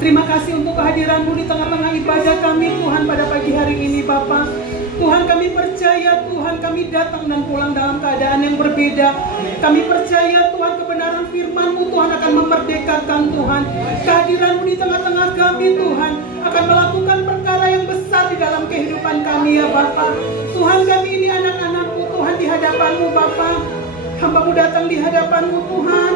Terima kasih untuk kehadiran-Mu di tengah-tengah ibadah kami, Tuhan, pada pagi hari ini, Bapa. Tuhan, kami percaya, Tuhan, kami datang dan pulang dalam keadaan yang berbeda. Kami percaya, Tuhan, kebenaran firman-Mu, Tuhan, akan memerdekakan, Tuhan. Kehadiran-Mu di tengah-tengah kami, Tuhan, akan melakukan perkara yang besar di dalam kehidupan kami, ya Bapa. Tuhan, kami ini anak-anak-Mu, Tuhan, di hadapan-Mu, Bapa. Hamba-Mu datang di hadapan-Mu, Tuhan.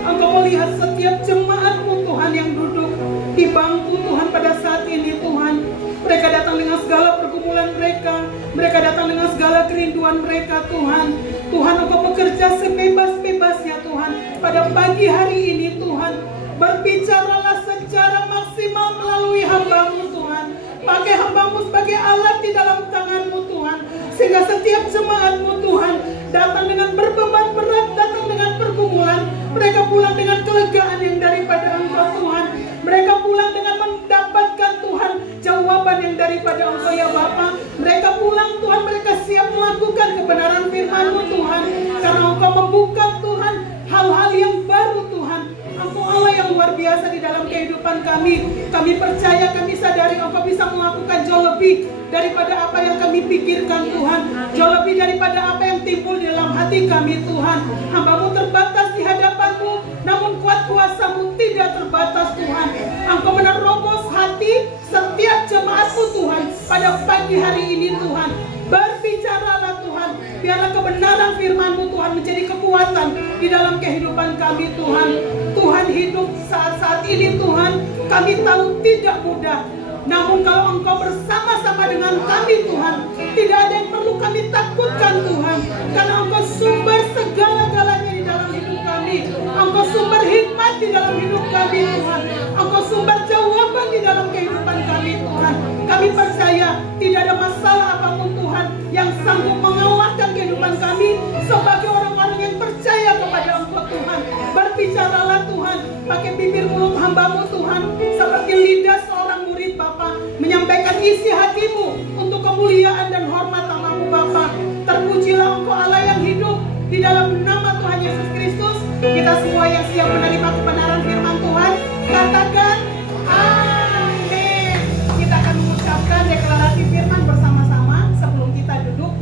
Engkau melihat setiap jemaat-Mu, Tuhan, yang duduk di bangku, Tuhan, pada saat ini, Tuhan. Mereka datang dengan segala pergumulan mereka. Mereka datang dengan segala kerinduan mereka, Tuhan. Tuhan, Engkau bekerja sebebas-bebasnya, Tuhan. Pada pagi hari ini, Tuhan, berbicaralah secara maksimal melalui hamba-Mu, Tuhan. Pakai hamba-Mu sebagai alat di dalam tangan-Mu, Tuhan. Sehingga setiap jemaat-Mu, Tuhan, datang dengan berbeban berat, datang dengan pergumulan. Mereka pulang dengan kelegaan yang daripada Engkau, Tuhan. Mereka pulang dengan mendapatkan, Tuhan, jawaban yang daripada Engkau, ya Bapa. Mereka pulang, Tuhan, mereka siap melakukan kebenaran firman-Mu, Tuhan. Karena Engkau membuka, Tuhan, hal-hal yang baru, Tuhan. Engkau Allah yang luar biasa di dalam kehidupan kami. Kami percaya, kami sadari Engkau bisa melakukan jauh lebih daripada apa yang kami pikirkan, Tuhan. Jauh lebih daripada apa yang timbul di dalam hati kami, Tuhan. Hamba-Mu terbatas di hadapan-Mu, namun kuat kuasa-Mu tidak terbatas, Tuhan. Engkau menerobos hati setiap jemaat-Mu, Tuhan, pada pagi hari ini, Tuhan. Berbicaralah, Tuhan. Biarlah kebenaran firman-Mu, Tuhan, menjadi kekuatan di dalam kehidupan kami, Tuhan. Tuhan, hidup saat-saat ini, Tuhan, kami tahu tidak mudah. Namun kalau Engkau bersama-sama dengan kami, Tuhan, tidak ada yang perlu kami takutkan, Tuhan. Karena Engkau sumber segala-galanya di dalam hidup kami. Engkau sumber hikmat di dalam hidup kami, Tuhan. Engkau sumber jawaban di dalam kehidupan kami, Tuhan. Kami percaya tidak ada masalah apapun, Tuhan, yang sanggup mengalahkan kehidupan kami sebagai orang-orang yang percaya kepada Engkau, Tuhan. Berbicaralah, Tuhan, pakai bibir mulut hamba-Mu, Tuhan, seperti lidah seorang murid, Bapa, menyampaikan isi hati-Mu untuk kemuliaan dan hormat nama-Mu, Bapa. Terpujilah Engkau Allah yang hidup, di dalam nama Tuhan Yesus Kristus. Kita semua yang siap menerima kebenaran firman Tuhan, katakan amin. Kita akan mengucapkan deklarasi firman bersama-sama sebelum kita duduk.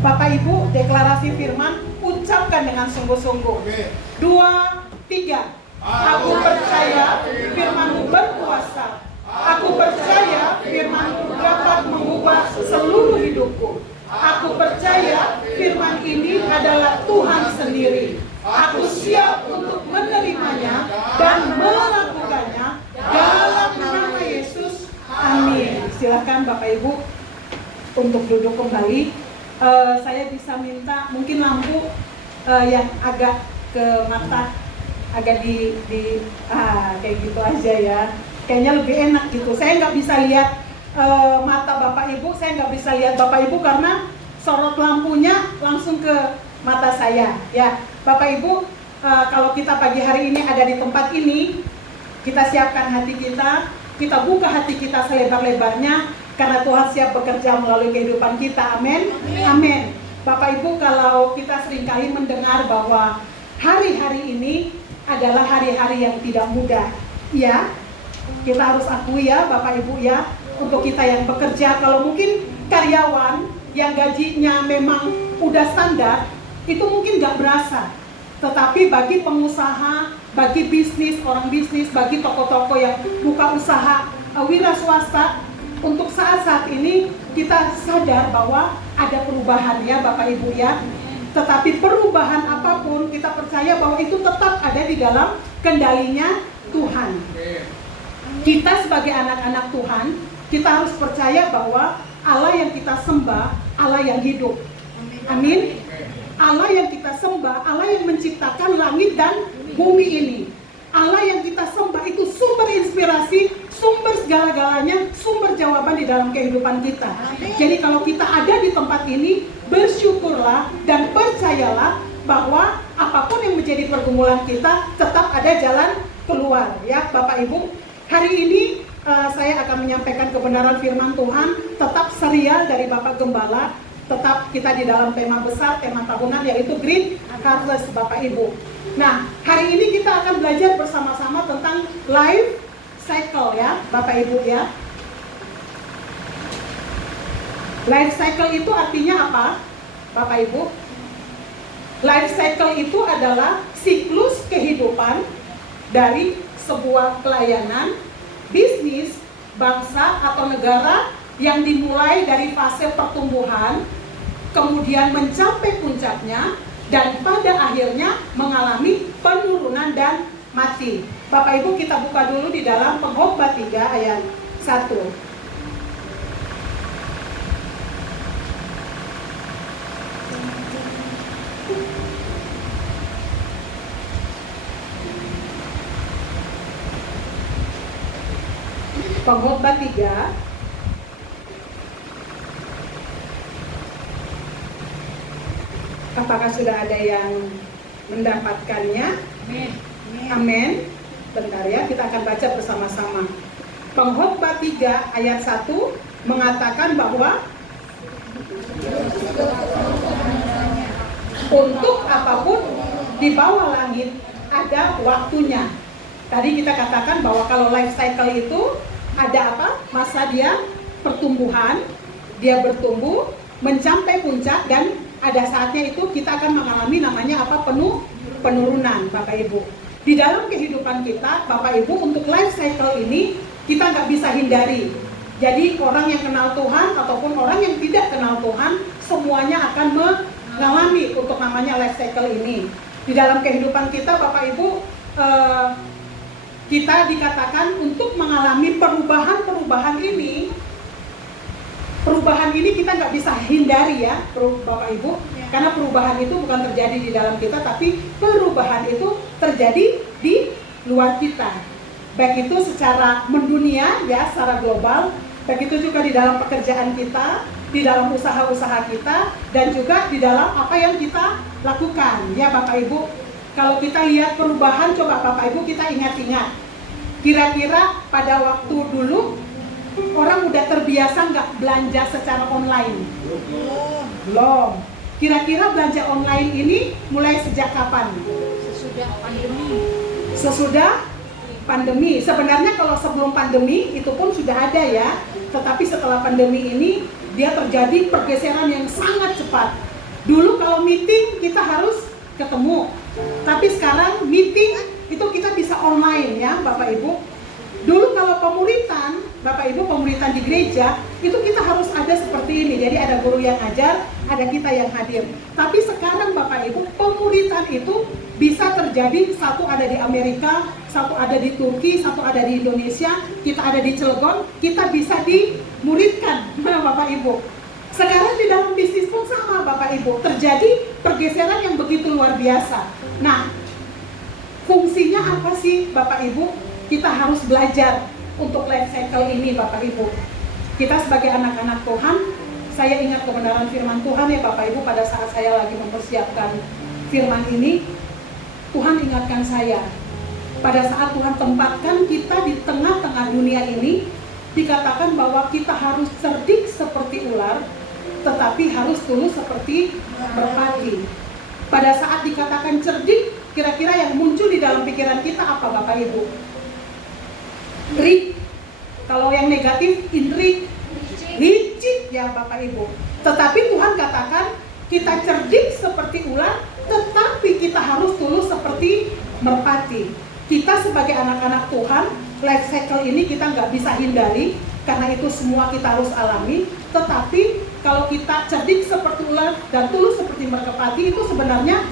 Bapak Ibu, deklarasi firman ucapkan dengan sungguh-sungguh. 2, 3. Aku percaya firman-Mu berkuasa. Aku percaya firman-Mu dapat mengubah seluruh hidupku. Aku percaya firman ini adalah Tuhan sendiri. Aku siap untuk menerimanya dan melakukannya dalam nama Yesus. Amin. Silakan Bapak Ibu untuk duduk kembali. Saya bisa minta mungkin lampu yang agak ke mata, agak kayak gitu aja ya. Kayaknya lebih enak gitu. Saya nggak bisa lihat mata Bapak Ibu, saya nggak bisa lihat Bapak Ibu karena sorot lampunya langsung ke mata saya. Ya, Bapak Ibu, kalau kita pagi hari ini ada di tempat ini, kita siapkan hati kita buka hati kita selebar-lebarnya karena Tuhan siap bekerja melalui kehidupan kita. Amin. Amin. Bapak Ibu, kalau kita seringkali mendengar bahwa hari-hari ini adalah hari-hari yang tidak mudah, ya. Kita harus akui ya Bapak Ibu ya, untuk kita yang bekerja, kalau mungkin karyawan yang gajinya memang udah standar, itu mungkin nggak berasa. Tetapi bagi pengusaha, bagi bisnis, orang bisnis, bagi toko-toko yang buka usaha wira swasta, untuk saat-saat ini kita sadar bahwa ada perubahan ya Bapak Ibu ya. Tetapi perubahan apapun kita percaya bahwa itu tetap ada di dalam kendalinya Tuhan. Kita sebagai anak-anak Tuhan, kita harus percaya bahwa Allah yang kita sembah, Allah yang hidup. Amin. Allah yang kita sembah, Allah yang menciptakan langit dan bumi ini. Allah yang kita sembah itu sumber inspirasi, sumber segala-galanya, sumber jawaban di dalam kehidupan kita. Jadi kalau kita ada di tempat ini, bersyukurlah dan percayalah bahwa apapun yang menjadi pergumulan kita, tetap ada jalan keluar ya Bapak Ibu. Hari ini saya akan menyampaikan kebenaran firman Tuhan, tetap serial dari Bapak Gembala. Tetap kita di dalam tema besar, tema tahunan, yaitu Green Harvest Bapak Ibu. Nah, hari ini kita akan belajar bersama-sama tentang life cycle ya Bapak Ibu ya. Life cycle itu artinya apa Bapak Ibu? Life cycle itu adalah siklus kehidupan dari sebuah pelayanan, bisnis, bangsa atau negara yang dimulai dari fase pertumbuhan, kemudian mencapai puncaknya, dan pada akhirnya mengalami penurunan dan mati. Bapak Ibu, kita buka dulu di dalam Pengkhotbah 3 ayat 1. Pengkhotbah 3 apakah sudah ada yang mendapatkannya? Amin. Amin. Bentar ya, kita akan baca bersama-sama. Pengkhotbah 3 ayat 1 mengatakan bahwa untuk apapun di bawah langit ada waktunya. Tadi kita katakan bahwa kalau life cycle itu ada apa? Masa dia pertumbuhan, dia bertumbuh, mencapai puncak, dan ada saatnya itu kita akan mengalami namanya apa? Penurunan Bapak Ibu. Di dalam kehidupan kita Bapak Ibu, untuk life cycle ini kita nggak bisa hindari. Jadi orang yang kenal Tuhan ataupun orang yang tidak kenal Tuhan, semuanya akan mengalami untuk namanya life cycle ini. Di dalam kehidupan kita Bapak Ibu, kita dikatakan untuk mengalami perubahan-perubahan ini. Perubahan ini kita nggak bisa hindari ya Bapak Ibu, karena perubahan itu bukan terjadi di dalam kita, tapi perubahan itu terjadi di luar kita. Baik itu secara mendunia ya, secara global, baik itu juga di dalam pekerjaan kita, di dalam usaha-usaha kita, dan juga di dalam apa yang kita lakukan ya Bapak Ibu. Kalau kita lihat perubahan, coba Bapak Ibu kita ingat-ingat, kira-kira pada waktu dulu orang udah terbiasa nggak belanja secara online? Belum. Kira-kira belanja online ini mulai sejak kapan? Sesudah pandemi. Sesudah pandemi. Sebenarnya kalau sebelum pandemi itu pun sudah ada ya. Tetapi setelah pandemi ini dia terjadi pergeseran yang sangat cepat. Dulu kalau meeting kita harus ketemu. Tapi sekarang meeting itu kita bisa online ya Bapak Ibu. Dulu kalau pemuritan, Bapak Ibu, pemuritan di gereja, itu kita harus ada seperti ini. Jadi ada guru yang ajar, ada kita yang hadir. Tapi sekarang Bapak Ibu, pemuritan itu bisa terjadi, satu ada di Amerika, satu ada di Turki, satu ada di Indonesia, kita ada di Cilegon, kita bisa dimuridkan Bapak Ibu. Sekarang di dalam bisnis pun sama Bapak Ibu, terjadi pergeseran yang begitu luar biasa. Nah, fungsinya apa sih Bapak Ibu? Kita harus belajar untuk life cycle ini Bapak Ibu. Kita sebagai anak-anak Tuhan, saya ingat kebenaran firman Tuhan ya Bapak Ibu, pada saat saya lagi mempersiapkan firman ini, Tuhan ingatkan saya, pada saat Tuhan tempatkan kita di tengah-tengah dunia ini, dikatakan bahwa kita harus cerdik seperti ular, tetapi harus tulus seperti merpati. Pada saat dikatakan cerdik, kira-kira yang muncul di dalam pikiran kita apa Bapak Ibu? Trik. Kalau yang negatif, intrik, licik ya Bapak Ibu. Tetapi Tuhan katakan kita cerdik seperti ular, tetapi kita harus tulus seperti merpati. Kita sebagai anak-anak Tuhan, life cycle ini kita nggak bisa hindari, karena itu semua kita harus alami. Tetapi kalau kita cerdik seperti ular dan tulus seperti merpati, itu sebenarnya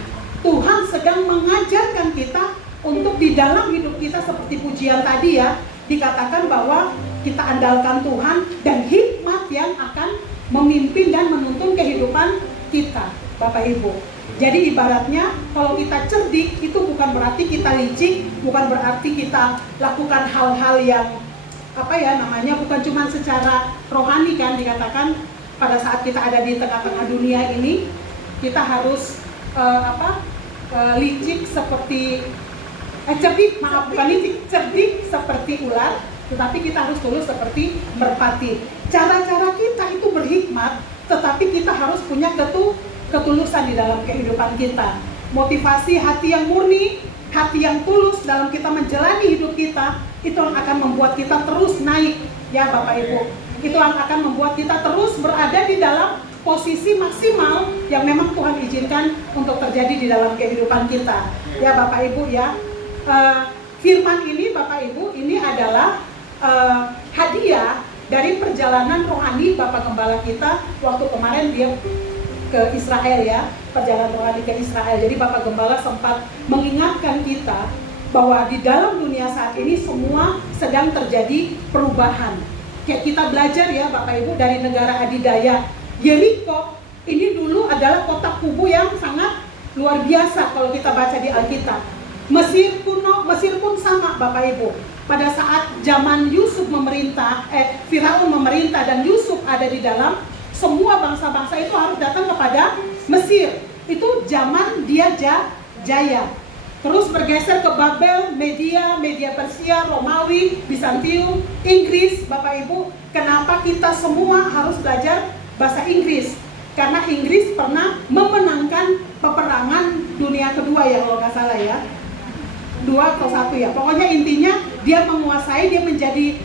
Tuhan sedang mengajarkan kita untuk di dalam hidup kita, seperti pujian tadi ya, dikatakan bahwa kita andalkan Tuhan dan hikmat yang akan memimpin dan menuntun kehidupan kita, Bapak Ibu. Jadi ibaratnya kalau kita cerdik itu bukan berarti kita licik, bukan berarti kita lakukan hal-hal yang bukan cuma secara rohani kan, dikatakan pada saat kita ada di tengah-tengah dunia ini kita harus licik seperti cerdik seperti ular, tetapi kita harus tulus seperti merpati. Cara-cara kita itu berhikmat, tetapi kita harus punya ketulusan di dalam kehidupan kita. Motivasi hati yang murni, hati yang tulus dalam kita menjalani hidup kita, itu yang akan membuat kita terus naik, ya Bapak Ibu. Itu yang akan membuat kita terus berada di dalam posisi maksimal yang memang Tuhan izinkan untuk terjadi di dalam kehidupan kita, ya Bapak Ibu ya. Firman ini Bapak Ibu, ini adalah hadiah dari perjalanan rohani Bapak Gembala kita waktu kemarin dia ke Israel ya, perjalanan rohani ke Israel. Jadi Bapak Gembala sempat mengingatkan kita bahwa di dalam dunia saat ini semua sedang terjadi perubahan. Kayak kita belajar ya Bapak Ibu dari negara adidaya, Yeriko ini dulu adalah kota kubu yang sangat luar biasa kalau kita baca di Alkitab. Mesir pun sama Bapak Ibu. Pada saat zaman Yusuf memerintah, Firaun memerintah dan Yusuf ada di dalam, semua bangsa-bangsa itu harus datang kepada Mesir. Itu zaman dia jaya. Terus bergeser ke Babel, Media Persia, Romawi, Bizantium, Inggris, Bapak Ibu. Kenapa kita semua harus belajar bahasa Inggris? Karena Inggris pernah memenangkan peperangan dunia kedua ya kalau nggak salah ya. 2 atau 1 ya. Pokoknya intinya dia menguasai, dia menjadi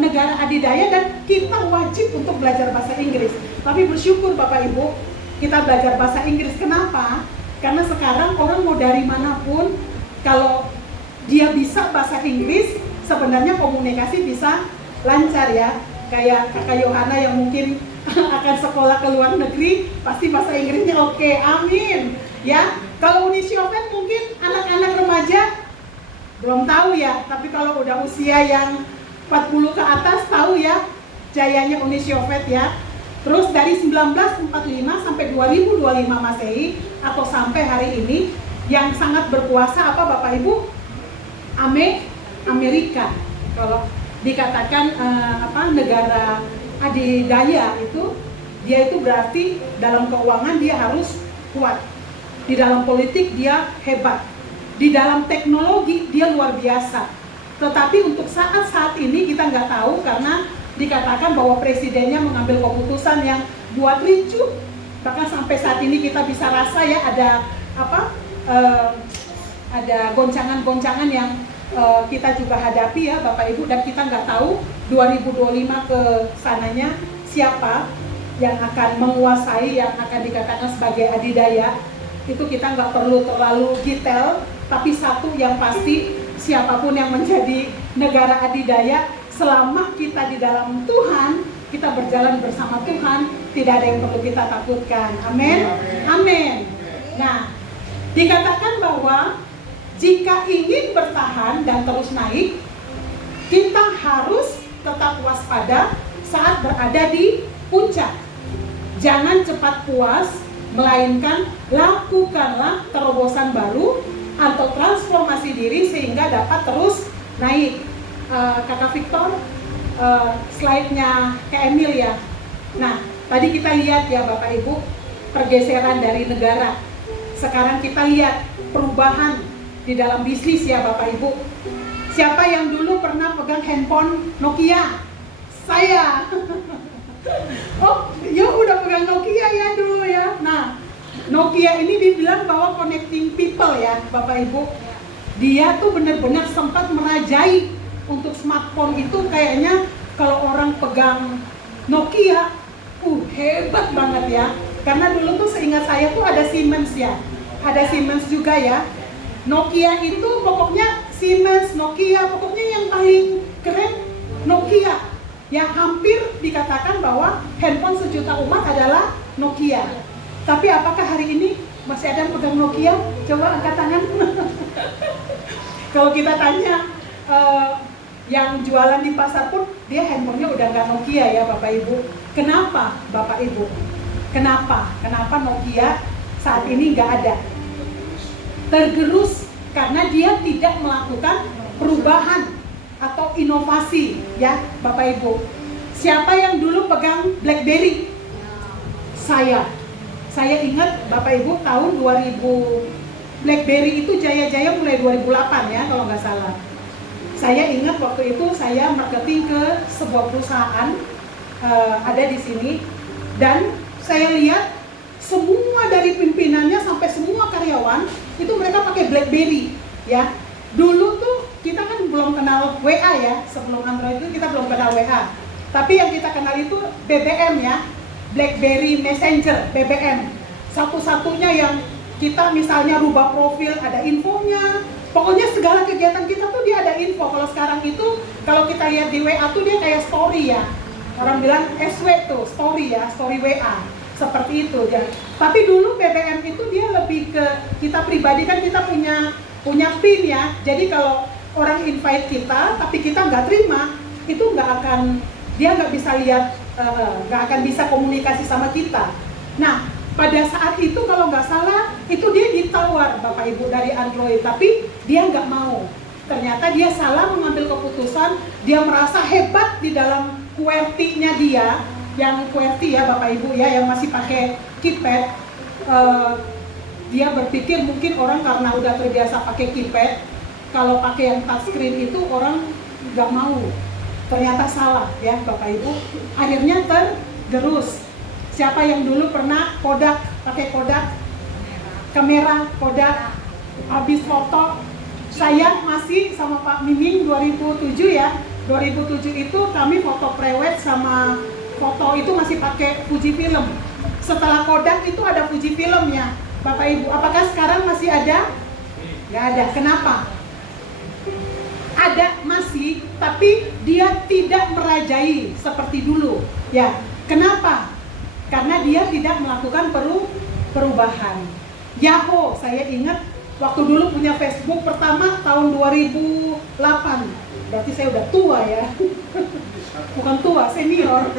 negara adidaya dan kita wajib untuk belajar bahasa Inggris. Tapi bersyukur Bapak Ibu, kita belajar bahasa Inggris. Kenapa? Karena sekarang orang mau dari manapun, kalau dia bisa bahasa Inggris, sebenarnya komunikasi bisa lancar ya. Kayak Kakak Yohana yang mungkin akan sekolah ke luar negeri, pasti bahasa Inggrisnya oke. Amin. Ya, kalau Uni Soviet mungkin anak-anak remaja belum tahu ya, tapi kalau udah usia yang 40 ke atas tahu ya jayanya Uni Soviet ya. Terus dari 1945 sampai 2025 Masehi atau sampai hari ini yang sangat berkuasa apa Bapak Ibu? Amerika. Kalau dikatakan negara adidaya itu, dia itu berarti dalam keuangan dia harus kuat. Di dalam politik dia hebat, di dalam teknologi dia luar biasa. Tetapi untuk saat ini kita nggak tahu, karena dikatakan bahwa presidennya mengambil keputusan yang buat ricuh. Bahkan sampai saat ini kita bisa rasa ya ada ada goncangan-goncangan yang kita juga hadapi ya Bapak Ibu, dan kita nggak tahu 2025 ke sananya siapa yang akan menguasai, yang akan dikatakan sebagai adidaya. Itu kita nggak perlu terlalu detail, tapi satu yang pasti, siapapun yang menjadi negara adidaya, selama kita di dalam Tuhan, kita berjalan bersama Tuhan, tidak ada yang perlu kita takutkan. Amin. Amin. Nah, dikatakan bahwa jika ingin bertahan dan terus naik, kita harus tetap waspada saat berada di puncak. Jangan cepat puas, melainkan lakukanlah terobosan baru atau transformasi diri sehingga dapat terus naik. Kakak Victor, slide-nya Kak Emil ya. Nah, tadi kita lihat ya Bapak Ibu, pergeseran dari negara. Sekarang kita lihat perubahan di dalam bisnis ya Bapak Ibu. Siapa yang dulu pernah pegang handphone Nokia? Saya. Oh, ya udah pegang Nokia ya dulu ya. Nah, Nokia ini dibilang bahwa connecting people ya Bapak Ibu. Dia tuh benar-benar sempat merajai untuk smartphone itu. Kayaknya kalau orang pegang Nokia, hebat banget ya. Karena dulu tuh seingat saya tuh ada Siemens ya, ada Siemens juga ya. Nokia itu pokoknya Siemens, Nokia, pokoknya yang paling keren Nokia. Yang hampir dikatakan bahwa handphone sejuta umat adalah Nokia. Tapi apakah hari ini masih ada yang pegang Nokia? Coba angkat tangan. Kalau kita tanya yang jualan di pasar pun, dia handphonenya udah nggak Nokia ya Bapak Ibu. Kenapa Bapak Ibu? Kenapa Nokia saat ini nggak ada? Tergerus karena dia tidak melakukan perubahan atau inovasi ya Bapak Ibu. Siapa yang dulu pegang BlackBerry? Saya ingat Bapak Ibu tahun 2000, BlackBerry itu jaya-jaya mulai 2008 ya kalau nggak salah. Saya ingat waktu itu saya marketing ke sebuah perusahaan ada di sini, dan saya lihat semua dari pimpinannya sampai semua karyawan itu mereka pakai BlackBerry ya. Dulu tuh kita kan belum kenal WA ya, sebelum Android itu kita belum kenal WA. Tapi yang kita kenal itu BBM ya, BlackBerry Messenger, BBM. Satu-satunya yang kita misalnya rubah profil ada infonya. Pokoknya segala kegiatan kita tuh dia ada info. Kalau sekarang itu, kalau kita lihat di WA tuh dia kayak story ya. Orang bilang SW tuh, story ya, story WA. Seperti itu ya. Tapi dulu BBM itu dia lebih ke kita pribadi, kan kita punya PIN ya. Jadi kalau orang invite kita, tapi kita nggak terima, itu dia nggak bisa lihat, nggak akan bisa komunikasi sama kita. Nah, pada saat itu kalau nggak salah, itu dia ditawar Bapak Ibu dari Android, tapi dia nggak mau. Ternyata dia salah mengambil keputusan, dia merasa hebat di dalam QWERTY-nya dia, yang QWERTY ya Bapak Ibu ya, yang masih pakai keypad. Dia berpikir mungkin orang karena udah terbiasa pakai keypad, kalau pakai yang touchscreen itu orang nggak mau. Ternyata salah ya Bapak Ibu. Akhirnya tergerus. Siapa yang dulu pernah Kodak, pakai Kodak, kamera Kodak, habis foto? Saya masih sama Pak Miming 2007 ya. 2007 itu kami foto prewed sama foto itu masih pakai Fujifilm. Setelah Kodak itu ada Fujifilm ya Bapak Ibu. Apakah sekarang masih ada? Nggak ada. Kenapa? Ada masih, tapi dia tidak merajai seperti dulu ya. Kenapa? Karena dia tidak melakukan perubahan. Yahoo, saya ingat waktu dulu punya Facebook pertama tahun 2008. Berarti saya udah tua ya. Bukan tua, senior.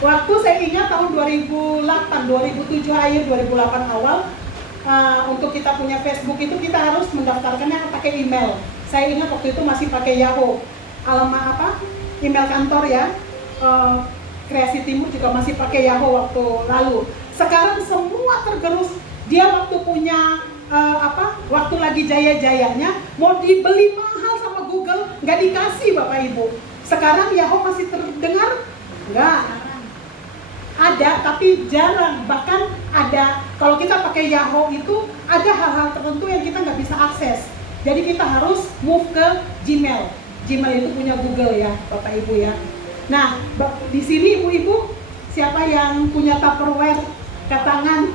Waktu saya ingat tahun 2008, 2007 akhir, 2008 awal, untuk kita punya Facebook itu kita harus mendaftarkannya pakai email. Saya ingat waktu itu masih pakai Yahoo. Alamat apa? Email kantor ya. Kreasi Timur juga masih pakai Yahoo waktu lalu. Sekarang semua tergerus. Dia waktu punya waktu lagi jaya-jayanya mau dibeli mahal sama Google, nggak dikasih Bapak Ibu. Sekarang Yahoo masih terdengar? Nggak. Ada tapi jarang. Bahkan ada, kalau kita pakai Yahoo itu ada hal-hal tertentu yang kita nggak bisa akses. Jadi kita harus move ke Gmail. Gmail itu punya Google ya Bapak Ibu ya. Nah, di sini ibu-ibu, siapa yang punya Tupperware? Katangan.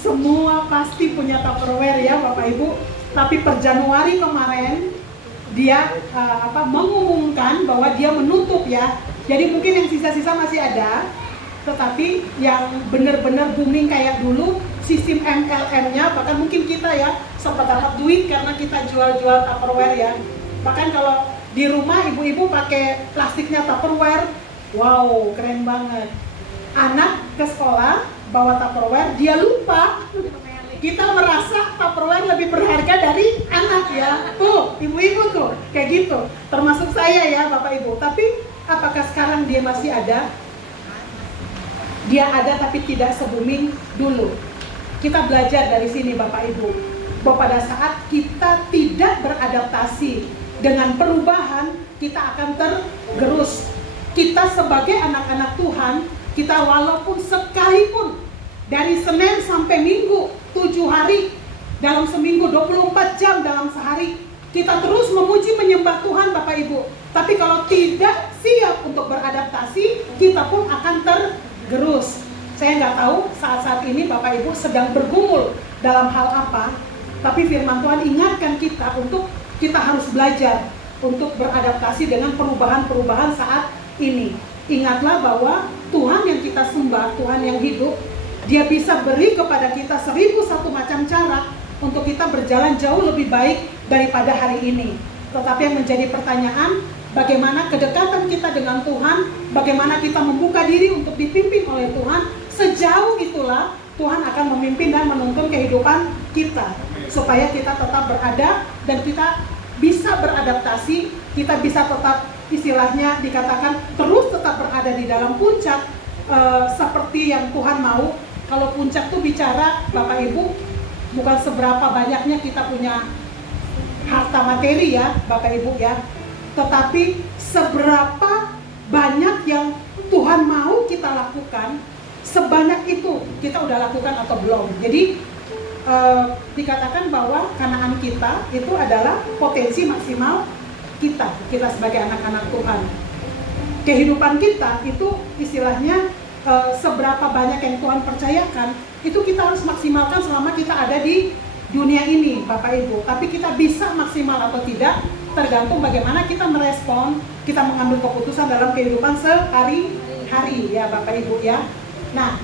Semua pasti punya Tupperware ya Bapak Ibu. Tapi per Januari kemarin dia mengumumkan bahwa dia menutup ya. Jadi mungkin yang sisa-sisa masih ada, tetapi yang benar-benar booming kayak dulu, sistem MLM-nya, bahkan mungkin kita ya sempat dapat duit karena kita jual-jual Tupperware ya. Bahkan kalau di rumah ibu-ibu pakai plastiknya Tupperware, wow keren banget. Anak ke sekolah bawa Tupperware, dia lupa. Kita merasa Tupperware lebih berharga dari anak ya. Tuh, ibu-ibu tuh, kayak gitu. Termasuk saya ya Bapak Ibu. Tapi apakah sekarang dia masih ada? Dia ada tapi tidak se-booming dulu. Kita belajar dari sini Bapak Ibu, bahwa pada saat kita tidak beradaptasi dengan perubahan, kita akan tergerus. Kita sebagai anak-anak Tuhan, kita walaupun sekalipun dari Senin sampai Minggu 7 hari, dalam seminggu 24 jam dalam sehari, kita terus memuji menyembah Tuhan Bapak Ibu. Tapi kalau tidak siap untuk beradaptasi, kita pun akan gerus. Saya nggak tahu saat-saat ini Bapak Ibu sedang bergumul dalam hal apa, tapi firman Tuhan ingatkan kita untuk kita harus belajar untuk beradaptasi dengan perubahan-perubahan saat ini. Ingatlah bahwa Tuhan yang kita sembah, Tuhan yang hidup, Dia bisa beri kepada kita 1001 macam cara untuk kita berjalan jauh lebih baik daripada hari ini. Tetapi yang menjadi pertanyaan, bagaimana kedekatan kita dengan Tuhan, bagaimana kita membuka diri untuk dipimpin oleh Tuhan. Sejauh itulah Tuhan akan memimpin dan menuntun kehidupan kita, supaya kita tetap berada dan kita bisa beradaptasi, kita bisa tetap istilahnya dikatakan terus tetap berada di dalam puncak seperti yang Tuhan mau. Kalau puncak tuh bicara Bapak Ibu bukan seberapa banyaknya kita punya harta materi ya Bapak Ibu ya, tetapi seberapa banyak yang Tuhan mau kita lakukan, sebanyak itu kita udah lakukan atau belum. Jadi dikatakan bahwa Kanaan kita itu adalah potensi maksimal kita sebagai anak-anak Tuhan. Kehidupan kita itu istilahnya seberapa banyak yang Tuhan percayakan, itu kita harus maksimalkan selama kita ada di dunia ini Bapak Ibu. Tapi kita bisa maksimal atau tidak tergantung bagaimana kita merespon, kita mengambil keputusan dalam kehidupan sehari-hari ya Bapak Ibu ya. Nah,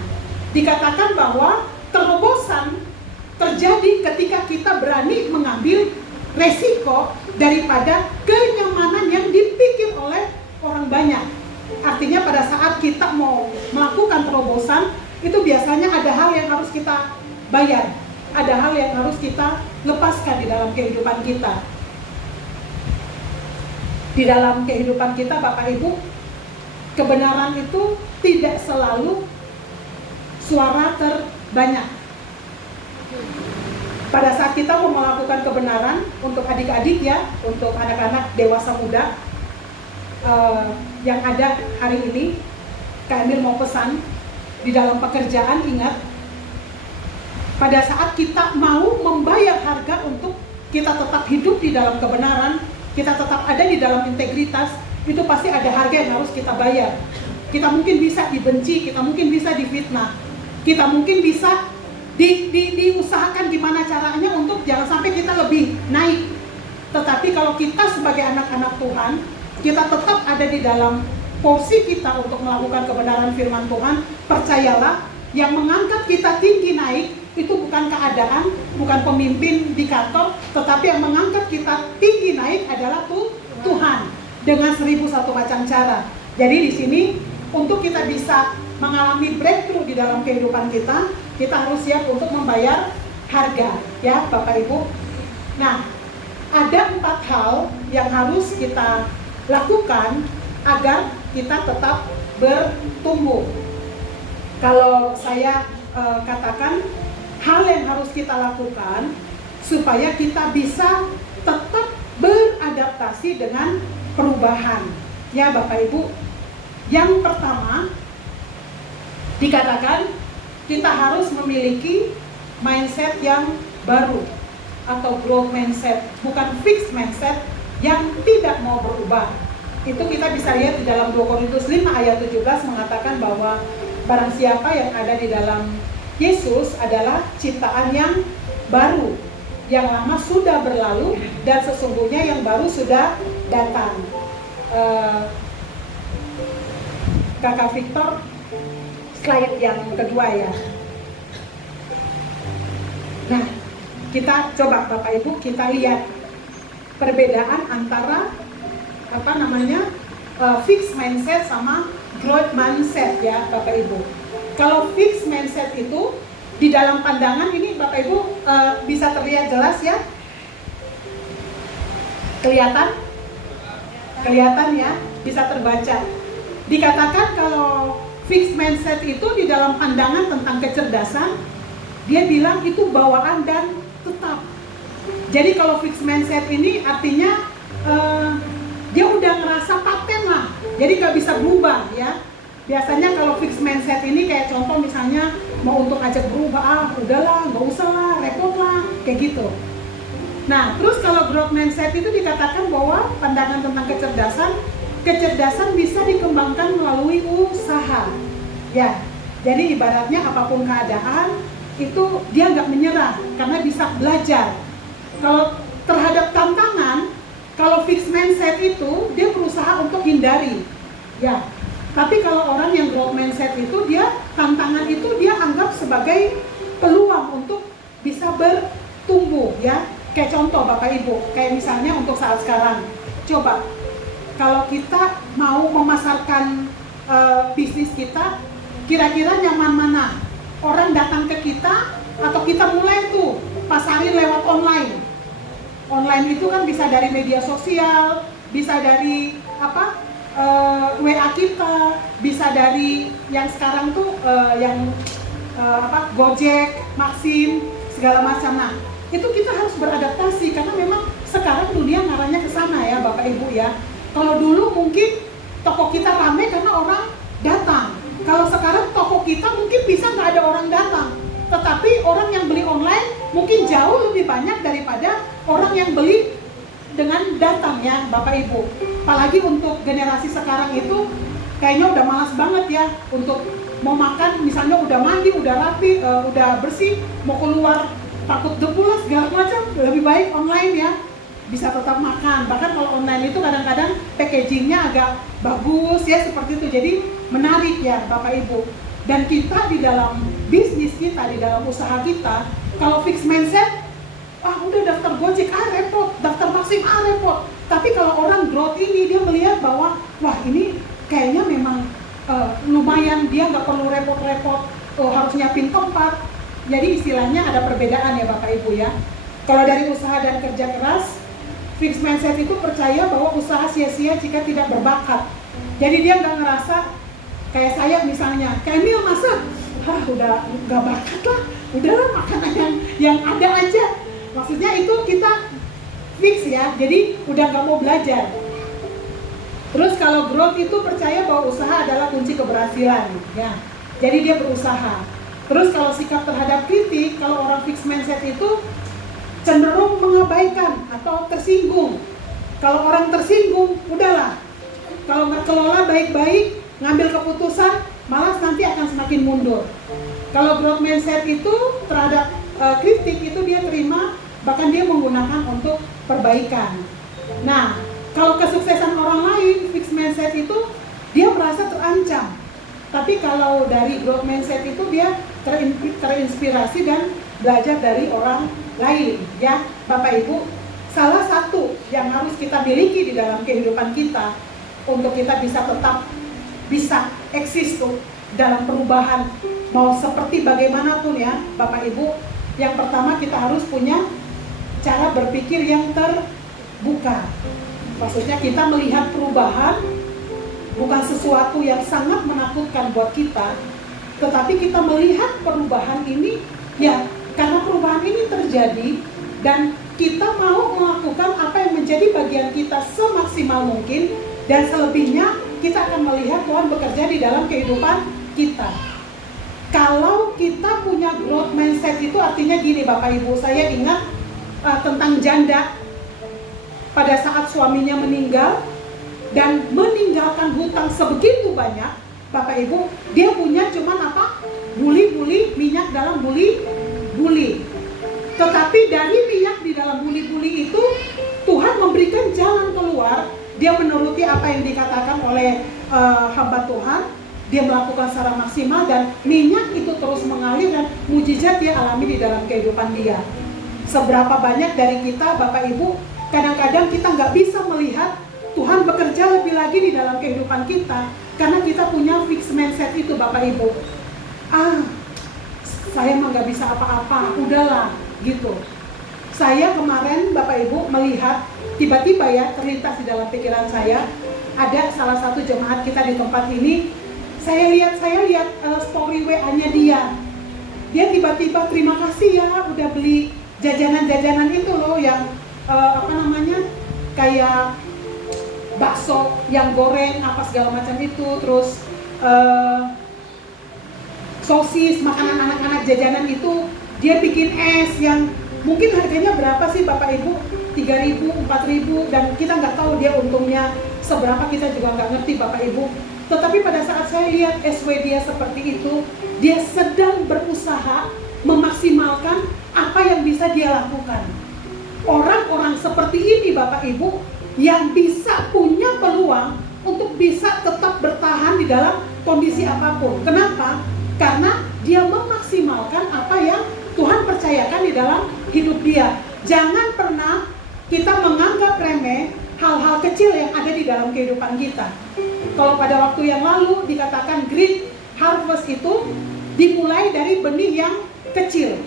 dikatakan bahwa terobosan terjadi ketika kita berani mengambil resiko daripada kenyamanan yang dipikir oleh orang banyak. Artinya pada saat kita mau melakukan terobosan, itu biasanya ada hal yang harus kita bayar, ada hal yang harus kita lepaskan di dalam kehidupan kita. Di dalam kehidupan kita Bapak Ibu, kebenaran itu tidak selalu suara terbanyak. Pada saat kita mau melakukan kebenaran untuk adik-adik ya, untuk anak-anak dewasa muda yang ada hari ini, Kak Emil mau pesan di dalam pekerjaan, ingat, pada saat kita mau membayar harga untuk kita tetap hidup di dalam kebenaran, kita tetap ada di dalam integritas, itu pasti ada harga yang harus kita bayar. Kita mungkin bisa dibenci, kita mungkin bisa difitnah, kita mungkin bisa diusahakan gimana caranya untuk jangan sampai kita lebih naik. Tetapi kalau kita sebagai anak-anak Tuhan, kita tetap ada di dalam porsi kita untuk melakukan kebenaran firman Tuhan, percayalah, yang mengangkat kita tinggi naik itu bukan keadaan, bukan pemimpin di kantor, tetapi yang mengangkat kita tinggi naik adalah Tuhan dengan 1001 macam cara. Jadi di sini untuk kita bisa mengalami breakthrough di dalam kehidupan kita, kita harus siap untuk membayar harga, ya Bapak Ibu. Nah, ada 4 hal yang harus kita lakukan agar kita tetap bertumbuh. Kalau saya katakan hal yang harus kita lakukan supaya kita bisa tetap beradaptasi dengan perubahan, ya Bapak Ibu. Yang pertama dikatakan kita harus memiliki mindset yang baru atau growth mindset, bukan fixed mindset yang tidak mau berubah. Itu kita bisa lihat di dalam 2 Korintus 5 ayat 17 mengatakan bahwa barang siapa yang ada di dalam Yesus adalah ciptaan yang baru, yang lama sudah berlalu dan sesungguhnya yang baru sudah datang. Kakak Victor, slide yang kedua ya. Nah, kita coba Bapak Ibu, kita lihat perbedaan antara fixed mindset sama growth mindset ya Bapak Ibu. Kalau fixed mindset itu di dalam pandangan ini Bapak Ibu bisa terlihat jelas ya. Kelihatan ya, bisa terbaca. Dikatakan kalau fixed mindset itu di dalam pandangan tentang kecerdasan, dia bilang itu bawaan dan tetap. Jadi kalau fixed mindset ini artinya dia udah ngerasa paten lah, jadi gak bisa berubah ya. Biasanya kalau fixed mindset ini kayak contoh misalnya mau untuk ajak berubah, udahlah, gak usah lah, repot lah, kayak gitu. Nah, terus kalau growth mindset itu dikatakan bahwa pandangan tentang kecerdasan bisa dikembangkan melalui usaha. Ya, Jadi ibaratnya apapun keadaan itu dia nggak menyerah karena bisa belajar. Kalau terhadap tantangan, kalau fixed mindset itu dia berusaha untuk hindari, ya. Tapi kalau orang yang growth mindset itu dia tantangan itu dia anggap sebagai peluang untuk bisa bertumbuh, ya. Kayak contoh Bapak Ibu, kayak misalnya untuk saat sekarang, coba kalau kita mau memasarkan bisnis kita, kira-kira nyaman mana? Orang datang ke kita atau kita mulai tuh pasarin lewat online. Online itu kan bisa dari media sosial, bisa dari WA kita, bisa dari yang sekarang tuh Gojek, Maxim, segala macam. Nah, itu kita harus beradaptasi karena memang sekarang dunia ngarahnya ke sana ya Bapak Ibu ya. Kalau dulu mungkin toko kita ramai karena orang datang. Kalau sekarang toko kita mungkin bisa nggak ada orang datang, tetapi orang yang beli online mungkin jauh lebih banyak daripada orang yang beli dengan datang ya Bapak Ibu. Apalagi untuk generasi sekarang itu kayaknya udah malas banget ya untuk mau makan, misalnya udah mandi, udah rapi, udah bersih, mau keluar takut debu lah segala macam, lebih baik online ya, bisa tetap makan. Bahkan kalau online itu kadang-kadang packagingnya agak bagus ya seperti itu, jadi menarik ya Bapak Ibu. Dan kita di dalam bisnis kita, di dalam usaha kita, kalau fixed mindset, udah daftar Gojek repot, daftar Maxim repot. Tapi kalau orang growth ini dia melihat bahwa wah ini kayaknya memang lumayan, dia nggak perlu repot-repot, harus nyiapin tempat. Jadi istilahnya ada perbedaan ya Bapak Ibu ya. Kalau dari usaha dan kerja keras, fixed mindset itu percaya bahwa usaha sia-sia jika tidak berbakat. Jadi dia nggak ngerasa kayak saya misalnya, kayak Emil masak, udah nggak bakat lah, udahlah makanan yang ada aja. Maksudnya itu kita fix ya, jadi udah nggak mau belajar. Terus kalau growth itu percaya bahwa usaha adalah kunci keberhasilan ya. Jadi dia berusaha. Terus kalau sikap terhadap kritik, kalau orang fixed mindset itu cenderung mengabaikan atau tersinggung. Kalau orang tersinggung, udahlah. Kalau nggak kelola baik-baik, ngambil keputusan, malah nanti akan semakin mundur. Kalau growth mindset itu terhadap kritik itu dia terima, bahkan dia menggunakan untuk perbaikan. Nah, kalau kesuksesan orang lain, fixed mindset itu dia merasa terancam. Tapi kalau dari growth mindset itu dia terinspirasi dan belajar dari orang lain ya Bapak Ibu. Salah satu yang harus kita miliki di dalam kehidupan kita untuk kita bisa tetap bisa eksis tuh dalam perubahan mau seperti bagaimanapun ya Bapak Ibu. Yang pertama kita harus punya cara berpikir yang terbuka. Maksudnya kita melihat perubahan bukan sesuatu yang sangat menakutkan buat kita, tetapi kita melihat perubahan ini ya karena perubahan ini terjadi dan kita mau melakukan apa yang menjadi bagian kita semaksimal mungkin, dan selebihnya kita akan melihat Tuhan bekerja di dalam kehidupan kita. Kalau kita punya growth mindset itu artinya gini Bapak Ibu, saya ingat tentang janda pada saat suaminya meninggal dan meninggalkan hutang sebegitu banyak, Bapak Ibu, dia punya cuman apa? Buli-buli, minyak dalam buli-buli. Tetapi dari minyak di dalam buli-buli itu, Tuhan memberikan jalan keluar. Dia menuruti apa yang dikatakan oleh hamba Tuhan. Dia melakukan secara maksimal dan minyak itu terus mengalir dan mujizat dia alami di dalam kehidupan dia. Seberapa banyak dari kita, Bapak Ibu, kadang-kadang kita nggak bisa melihat Tuhan bekerja lebih lagi di dalam kehidupan kita karena kita punya fixed mindset itu Bapak Ibu. Saya mah nggak bisa apa-apa, udahlah gitu. Saya kemarin Bapak Ibu melihat tiba-tiba ya terlintas di dalam pikiran saya ada salah satu jemaat kita di tempat ini. Saya lihat story WA-nya dia. Dia tiba-tiba terima kasih ya udah beli jajanan-jajanan itu loh yang kayak bakso yang goreng apa segala macam itu, terus sosis, makanan anak-anak jajanan itu dia bikin es yang mungkin harganya berapa sih Bapak Ibu? 3.000, 4.000, dan kita nggak tahu dia untungnya seberapa, kita juga nggak ngerti Bapak Ibu. Tetapi pada saat saya lihat SW dia seperti itu, dia sedang berusaha memaksimalkan apa yang bisa dia lakukan. Orang-orang seperti ini Bapak Ibu yang bisa punya peluang untuk bisa tetap bertahan di dalam kondisi apapun. Kenapa? Karena dia memaksimalkan apa yang Tuhan percayakan di dalam hidup dia. Jangan pernah kita menganggap remeh hal-hal kecil yang ada di dalam kehidupan kita. Kalau pada waktu yang lalu dikatakan great harvest itu dimulai dari benih yang kecil.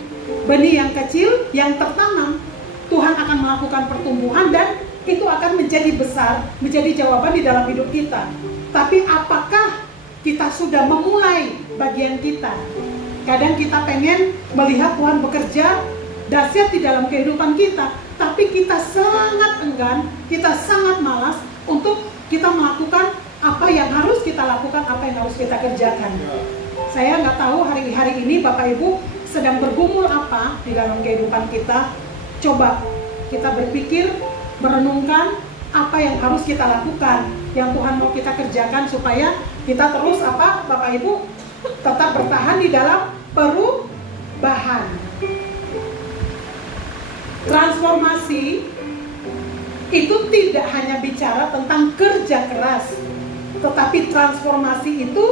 Benih yang kecil yang tertanam, Tuhan akan melakukan pertumbuhan dan itu akan menjadi besar, menjadi jawaban di dalam hidup kita. Tapi apakah kita sudah memulai bagian kita? Kadang kita pengen melihat Tuhan bekerja dahsyat di dalam kehidupan kita, tapi kita sangat enggan, kita sangat malas untuk kita melakukan apa yang harus kita lakukan, apa yang harus kita kerjakan. Saya nggak tahu hari-hari ini Bapak Ibu sedang bergumul apa di dalam kehidupan kita. Coba kita berpikir, merenungkan apa yang harus kita lakukan, yang Tuhan mau kita kerjakan supaya kita terus apa Bapak Ibu tetap bertahan di dalam perubahan. Transformasi itu tidak hanya bicara tentang kerja keras, tetapi transformasi itu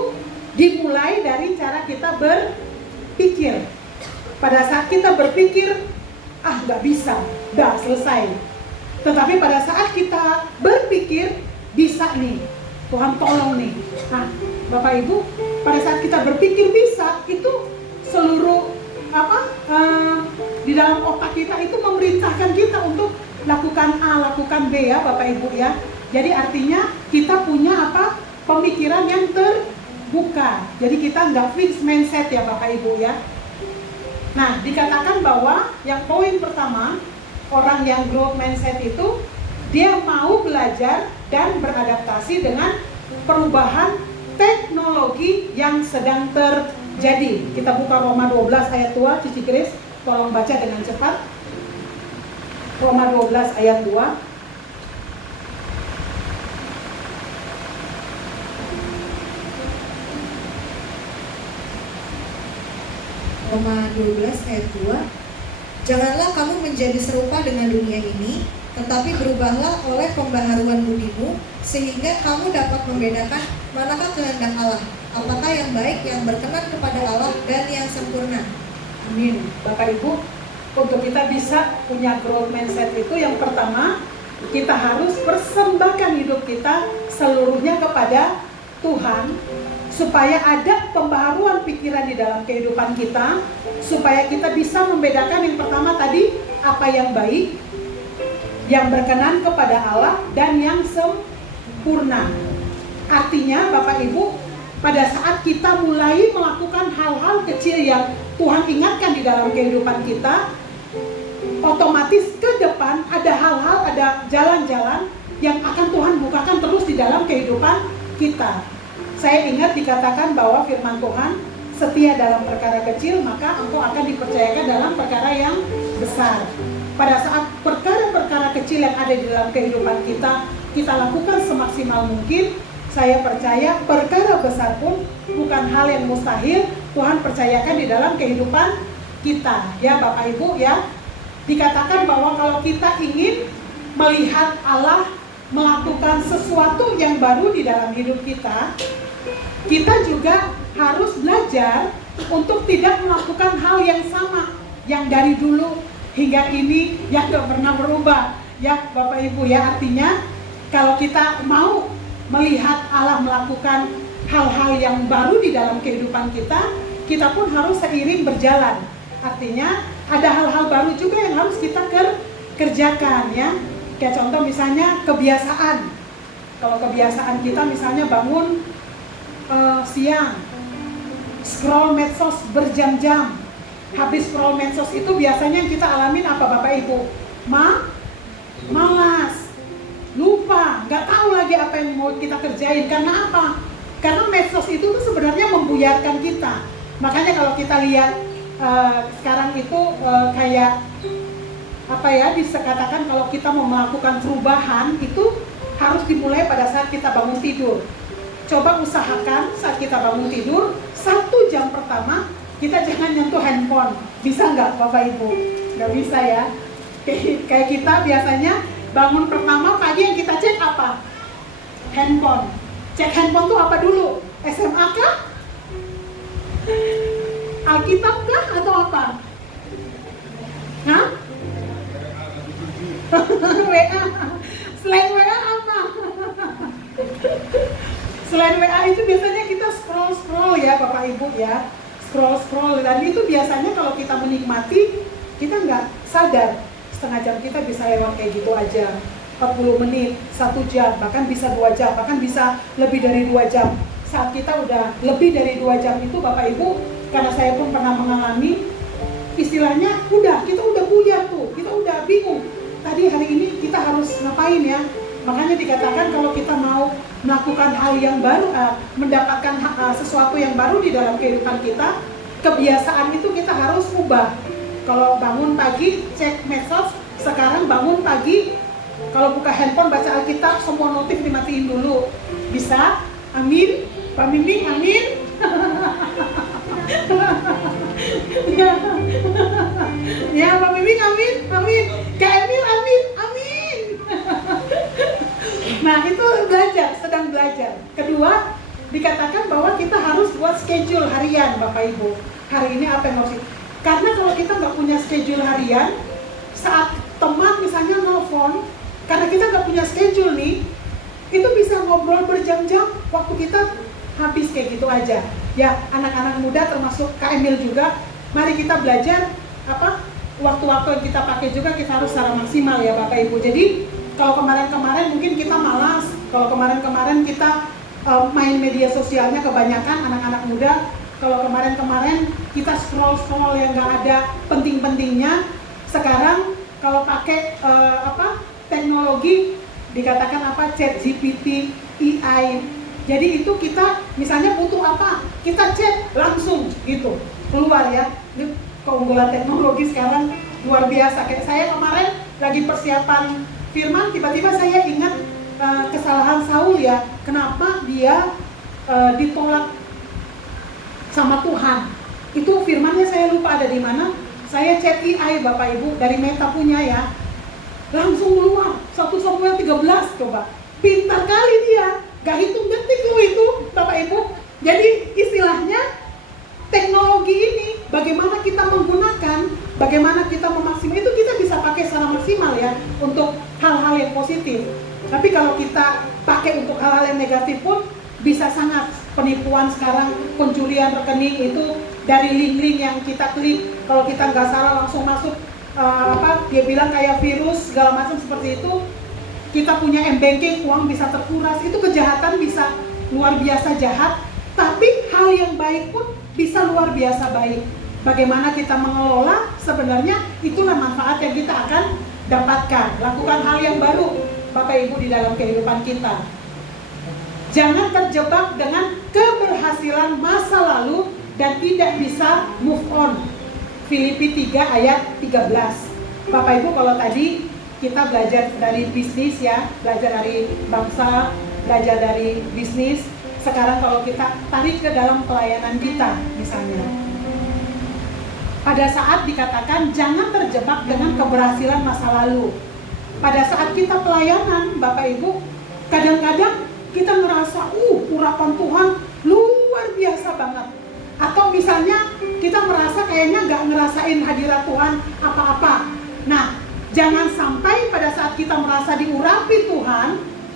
dimulai dari cara kita berpikir. Pada saat kita berpikir, nggak bisa, udah selesai. Tetapi pada saat kita berpikir, bisa nih, Tuhan tolong nih. Nah, Bapak Ibu, pada saat kita berpikir bisa, itu seluruh di dalam otak kita itu memerintahkan kita untuk lakukan A, lakukan B ya Bapak Ibu ya. Jadi artinya kita punya pemikiran yang terbuka. Jadi kita nggak fix mindset ya Bapak Ibu ya. Nah, dikatakan bahwa yang poin pertama, orang yang growth mindset itu dia mau belajar dan beradaptasi dengan perubahan teknologi yang sedang terjadi. Kita buka Roma 12 ayat 2, Cici Grace, tolong baca dengan cepat. Roma 12 ayat 2. Roma 12 ayat 2. Janganlah kamu menjadi serupa dengan dunia ini, tetapi berubahlah oleh pembaharuan budimu, sehingga kamu dapat membedakan manakah kehendak Allah, apakah yang baik, yang berkenan kepada Allah, dan yang sempurna. Amin. Bapak Ibu, untuk kita bisa punya growth mindset itu yang pertama, kita harus persembahkan hidup kita seluruhnya kepada Tuhan, supaya ada pembaharuan pikiran di dalam kehidupan kita, supaya kita bisa membedakan yang pertama tadi, apa yang baik, yang berkenan kepada Allah, dan yang sempurna. Artinya Bapak Ibu, pada saat kita mulai melakukan hal-hal kecil yang Tuhan ingatkan di dalam kehidupan kita, otomatis ke depan ada hal-hal, ada jalan-jalan yang akan Tuhan bukakan terus di dalam kehidupan kita. Saya ingat dikatakan bahwa firman Tuhan, setia dalam perkara kecil, maka engkau akan dipercayakan dalam perkara yang besar. Pada saat perkara-perkara kecil yang ada di dalam kehidupan kita, kita lakukan semaksimal mungkin, saya percaya perkara besar pun bukan hal yang mustahil Tuhan percayakan di dalam kehidupan kita. Ya Bapak Ibu ya, dikatakan bahwa kalau kita ingin melihat Allah melakukan sesuatu yang baru di dalam hidup kita, kita juga harus belajar untuk tidak melakukan hal yang sama, yang dari dulu hingga kini yang tidak pernah berubah. Ya Bapak Ibu ya, artinya kalau kita mau melihat Allah melakukan hal-hal yang baru di dalam kehidupan kita, kita pun harus seiring berjalan. Artinya ada hal-hal baru juga yang harus kita kerjakan ya. Kayak contoh misalnya kebiasaan. Kalau kebiasaan kita misalnya bangun siang, scroll medsos berjam-jam. Habis scroll medsos itu biasanya yang kita alamin apa Bapak Ibu? Malas, lupa, nggak tahu lagi apa yang mau kita kerjain. Karena apa? Karena medsos itu tuh sebenarnya membuyarkan kita. Makanya kalau kita lihat sekarang itu kayak apa ya, bisa katakan kalau kita mau melakukan perubahan itu harus dimulai pada saat kita bangun tidur. coba usahakan saat kita bangun tidur 1 jam pertama kita jangan nyentuh handphone. Bisa nggak Bapak Ibu? Nggak bisa ya. Kayak kita biasanya bangun pertama pagi yang kita cek apa? Handphone. Cek handphone tuh apa dulu? SMA kah? Alkitab kah? Atau apa? Hah? WA. Selain WA apa? Selain WA itu biasanya kita scroll ya Bapak Ibu ya. Scroll. Dan itu biasanya kalau kita menikmati, kita nggak sadar. Setengah jam kita bisa lewat kayak gitu aja. 40 menit, 1 jam, bahkan bisa 2 jam, bahkan bisa lebih dari 2 jam. Saat kita udah lebih dari 2 jam itu Bapak Ibu, karena saya pun pernah mengalami, istilahnya kita udah buyar tuh, kita udah bingung. Tadi hari ini kita harus ngapain ya? Makanya dikatakan kalau kita mau melakukan hal yang baru, mendapatkan sesuatu yang baru di dalam kehidupan kita, kebiasaan itu kita harus ubah. Kalau bangun pagi cek medsos, sekarang bangun pagi kalau buka handphone baca Alkitab, semua notif dimatiin dulu. Bisa? Amin? Pak Miming, amin? Ya Pak Miming, amin? Amin? Kak Emil, amin? Amin? Nah itu sedang belajar. Kedua, dikatakan bahwa kita harus buat schedule harian Bapak Ibu. Hari ini apa yang harus karena kalau kita nggak punya schedule harian, saat teman misalnya nelfon, karena kita nggak punya schedule nih, itu bisa ngobrol berjam-jam, waktu kita habis kayak gitu aja. Ya, anak-anak muda termasuk Kak Emil juga, mari kita belajar waktu-waktu yang kita pakai juga kita harus secara maksimal ya Bapak Ibu. Jadi kalau kemarin-kemarin mungkin kita malas, kalau kemarin-kamarin kita main media sosialnya kebanyakan anak-anak muda. Kalau kemarin-kemarin kita scroll yang nggak ada penting-pentingnya, sekarang kalau pakai teknologi dikatakan ChatGPT, AI. Jadi itu kita misalnya butuh apa, kita chat langsung gitu keluar ya. Ini keunggulan teknologi sekarang luar biasa. Kayak saya kemarin lagi persiapan firman, tiba-tiba saya ingat kesalahan Saul ya. Kenapa dia ditolak sama Tuhan. Itu firmannya saya lupa ada di mana. Saya chat AI Bapak Ibu dari Meta punya ya. Langsung keluar 1 Samuel 13 coba. Pintar kali dia. Gak hitung detik loh itu Bapak Ibu. Jadi istilahnya teknologi ini bagaimana kita menggunakan, bagaimana kita memaksimalkan itu kita bisa pakai secara maksimal ya untuk hal-hal yang positif. Tapi kalau kita pakai untuk hal-hal yang negatif pun bisa sangat. Penipuan sekarang, pencurian rekening itu dari link-link yang kita klik, kalau kita nggak salah langsung masuk dia bilang kayak virus segala macam seperti itu. Kita punya m-banking, uang bisa terkuras, itu kejahatan bisa luar biasa jahat. Tapi hal yang baik pun bisa luar biasa baik. Bagaimana kita mengelola, sebenarnya itulah manfaat yang kita akan dapatkan. Lakukan hal yang baru Bapak Ibu di dalam kehidupan kita. Jangan terjebak dengan keberhasilan masa lalu dan tidak bisa move on. Filipi 3 ayat 13. Bapak Ibu, kalau tadi kita belajar dari bisnis ya, belajar dari bangsa, belajar dari bisnis. Sekarang kalau kita tarik ke dalam pelayanan kita misalnya. Pada saat dikatakan jangan terjebak dengan keberhasilan masa lalu. Pada saat kita pelayanan Bapak Ibu, kadang-kadang kita ngerasa, urapan Tuhan luar biasa banget. Atau misalnya kita merasa kayaknya nggak ngerasain hadirat Tuhan apa-apa. Nah, jangan sampai pada saat kita merasa diurapi Tuhan,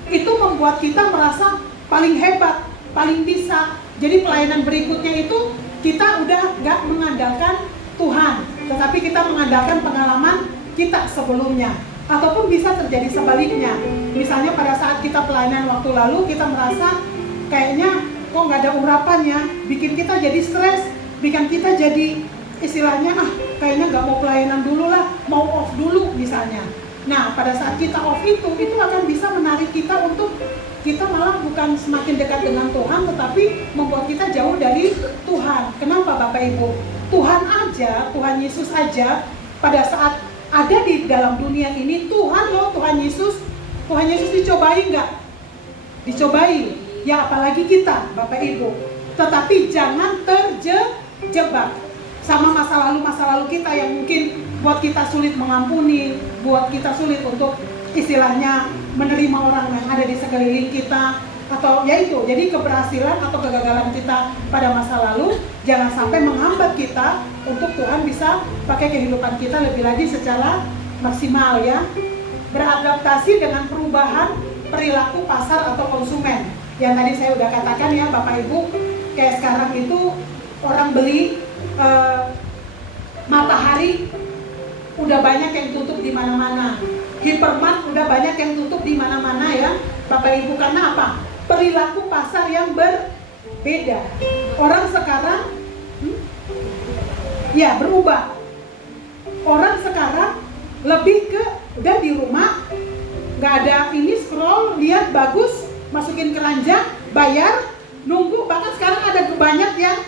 itu membuat kita merasa paling hebat, paling bisa. Jadi pelayanan berikutnya itu kita udah nggak mengandalkan Tuhan, tetapi kita mengandalkan pengalaman kita sebelumnya. Ataupun bisa terjadi sebaliknya. Misalnya pada saat kita pelayanan waktu lalu kita merasa kayaknya kok nggak ada urapannya, bikin kita jadi stres, bikin kita jadi istilahnya kayaknya nggak mau pelayanan dulu lah, mau off dulu misalnya. Nah pada saat kita off itu akan bisa menarik kita untuk kita malah bukan semakin dekat dengan Tuhan, tetapi membuat kita jauh dari Tuhan. Kenapa Bapak Ibu? Tuhan Yesus aja pada saat ada di dalam dunia ini, Tuhan Yesus dicobai nggak? Dicobai. ya apalagi kita Bapak Ibu. Tetapi jangan terjebak sama masa lalu kita yang mungkin buat kita sulit mengampuni, buat kita sulit untuk istilahnya menerima orang yang ada di sekeliling kita, atau yaitu jadi keberhasilan atau kegagalan kita pada masa lalu jangan sampai menghambat kita untuk Tuhan bisa pakai kehidupan kita lebih lagi secara maksimal ya. Beradaptasi dengan perubahan perilaku pasar atau konsumen yang tadi saya udah katakan ya Bapak Ibu. Kayak sekarang itu orang beli Matahari udah banyak yang tutup di mana-mana, Hypermart udah banyak yang tutup di mana-mana ya Bapak Ibu. Karena apa? Perilaku pasar yang berbeda. Orang sekarang ya berubah. Orang sekarang lebih ke udah di rumah, nggak ada ini, scroll, lihat bagus, masukin keranjang, bayar, nunggu. Bahkan sekarang ada banyak yang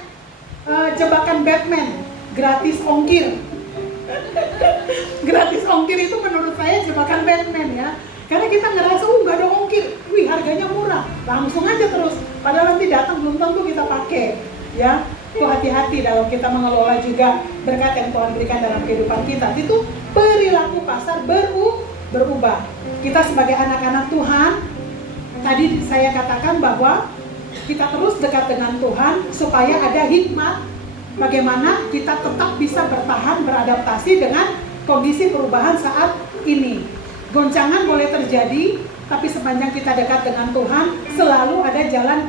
jebakan Batman, gratis ongkir. Gratis ongkir itu menurut saya jebakan Batman ya. Karena kita ngerasa, nggak ada ongkir, wih harganya murah, langsung aja terus. Padahal nanti datang belum tentu kita pakai, ya. Itu hati-hati dalam kita mengelola juga berkat yang Tuhan berikan dalam kehidupan kita. Itu perilaku pasar berubah. Kita sebagai anak-anak Tuhan, tadi saya katakan bahwa kita terus dekat dengan Tuhan supaya ada hikmat bagaimana kita tetap bisa bertahan, beradaptasi dengan kondisi perubahan saat ini. Goncangan boleh terjadi, tapi sepanjang kita dekat dengan Tuhan, selalu ada jalan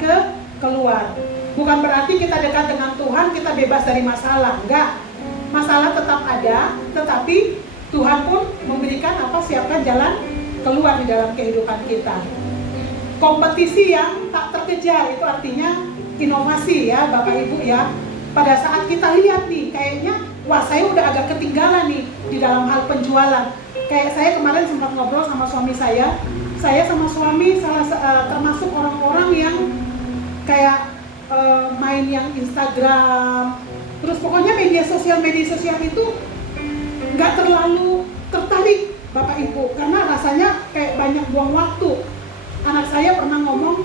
keluar. Bukan berarti kita dekat dengan Tuhan, kita bebas dari masalah. Enggak, masalah tetap ada, tetapi Tuhan pun memberikan siapkan jalan keluar di dalam kehidupan kita. Kompetisi yang tak terkejar, itu artinya inovasi ya Bapak Ibu ya. Pada saat kita lihat nih, kayaknya wah saya udah agak ketinggalan nih di dalam hal penjualan. Kayak saya kemarin sempat ngobrol sama suami saya sama suami termasuk orang-orang yang kayak main yang Instagram, terus pokoknya media sosial itu nggak terlalu tertarik Bapak Ibu, karena rasanya kayak banyak buang waktu. Anak saya pernah ngomong,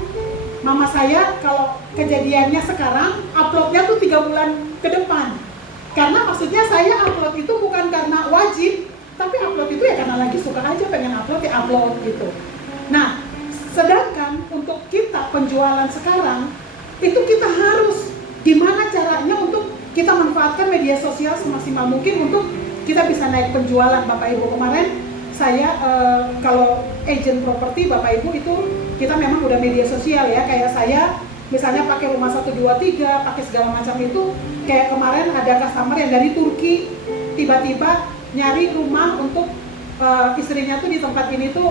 mama saya kalau kejadiannya sekarang, uploadnya tuh 3 bulan ke depan. Karena maksudnya saya upload itu bukan karena wajib, tapi upload itu ya karena lagi suka aja, pengen upload ya upload gitu. Nah, sedangkan untuk kita penjualan sekarang, itu kita harus gimana caranya untuk kita manfaatkan media sosial semaksimal mungkin untuk kita bisa naik penjualan Bapak Ibu. Kemarin saya kalau agent properti Bapak Ibu itu kita memang udah media sosial ya, kayak saya misalnya pakai rumah 1, 2, 3, pakai segala macam itu. Kayak kemarin ada customer yang dari Turki tiba-tiba nyari rumah untuk istrinya tuh di tempat ini tuh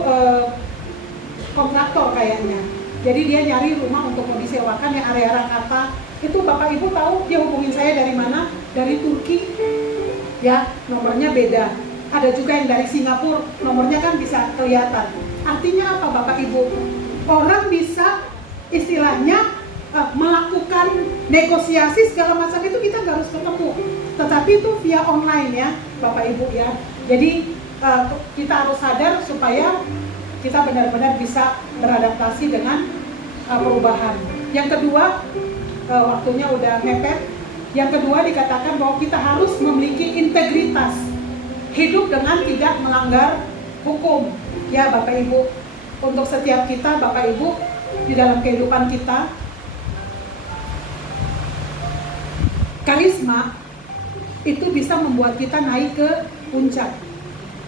kontraktor kayaknya. Jadi dia nyari rumah untuk mau disewakan yang area Rakata. Itu Bapak Ibu tahu dia hubungin saya dari mana? Dari Turki. Ya, nomornya beda. Ada juga yang dari Singapura, nomornya kan bisa kelihatan. Artinya apa Bapak Ibu? Orang bisa istilahnya melakukan negosiasi segala macam itu kita nggak harus ketemu, tetapi itu via online ya Bapak Ibu ya. Jadi kita harus sadar supaya kita benar-benar bisa beradaptasi dengan perubahan. Yang kedua, waktunya udah mepet. Yang kedua dikatakan bahwa kita harus memiliki integritas, hidup dengan tidak melanggar hukum ya Bapak Ibu. Untuk setiap kita Bapak Ibu di dalam kehidupan kita, karisma itu bisa membuat kita naik ke puncak,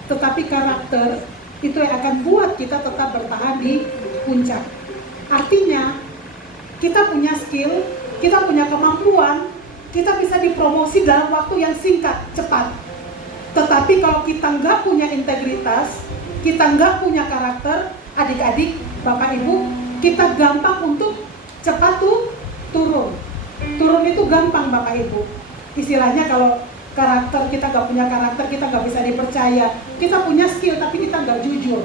tetapi karakter itu yang akan buat kita tetap bertahan di puncak. Artinya kita punya skill, kita punya kemampuan, kita bisa dipromosi dalam waktu yang singkat, cepat. Tetapi kalau kita nggak punya integritas, kita nggak punya karakter, adik-adik, Bapak Ibu, kita gampang untuk cepat turun. Turun itu gampang Bapak Ibu. Istilahnya kalau karakter, kita nggak punya karakter, kita nggak bisa dipercaya. Kita punya skill tapi kita nggak jujur,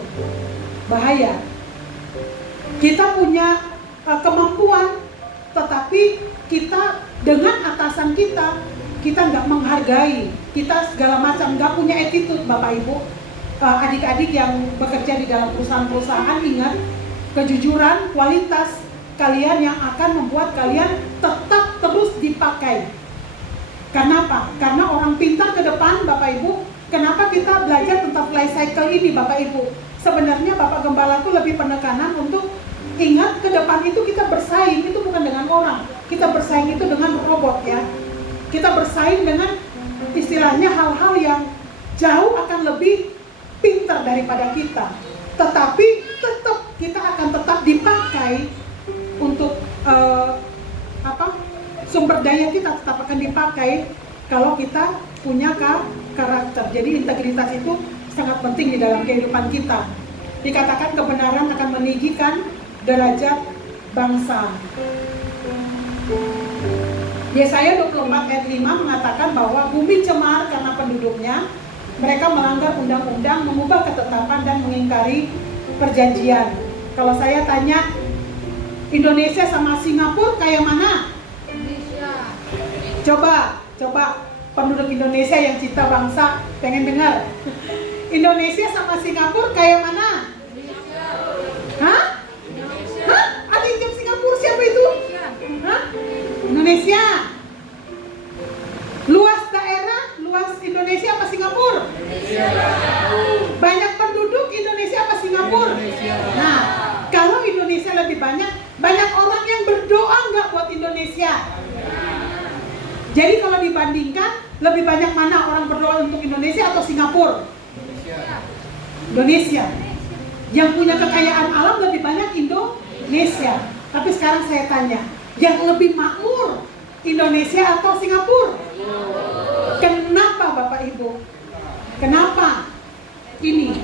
bahaya. Kita punya kemampuan, tetapi kita dengan atasan kita nggak menghargai, kita segala macam, nggak punya attitude Bapak Ibu. Adik-adik yang bekerja di dalam perusahaan-perusahaan, ingat, kejujuran, kualitas kalian yang akan membuat kalian tetap terus dipakai. Kenapa? Karena orang pintar ke depan, Bapak Ibu. Kenapa kita belajar tentang life cycle ini, Bapak Ibu? Sebenarnya Bapak Gembala itu lebih penekanan untuk ingat ke depan itu kita bersaing, itu bukan dengan orang. Kita bersaing itu dengan robot ya. Kita bersaing dengan istilahnya hal-hal yang jauh akan lebih pintar daripada kita. Tetapi tetap kita akan tetap dipakai untuk sumber daya kita tetap akan dipakai kalau kita punya karakter. Jadi integritas itu sangat penting di dalam kehidupan kita. Dikatakan kebenaran akan meninggikan derajat bangsa. Yesaya 24 ayat 5 mengatakan bahwa bumi cemar karena penduduknya. Mereka melanggar undang-undang, mengubah ketetapan dan mengingkari perjanjian. Kalau saya tanya, Indonesia sama Singapura kayak mana? Coba penduduk Indonesia yang cinta bangsa pengen dengar. Indonesia sama Singapura kayak mana? Hah? Ada yang jawab Singapura, siapa itu? Hah? Indonesia. Luas daerah, luas Indonesia apa Singapura? Banyak penduduk Indonesia apa Singapura? Nah, kalau Indonesia lebih banyak orang yang berdoa nggak buat Indonesia? Jadi kalau dibandingkan, lebih banyak mana orang berdoa untuk Indonesia atau Singapura? Indonesia. Yang punya kekayaan alam lebih banyak Indonesia. Tapi sekarang saya tanya, yang lebih makmur Indonesia atau Singapura? Kenapa Bapak Ibu? Kenapa? Ini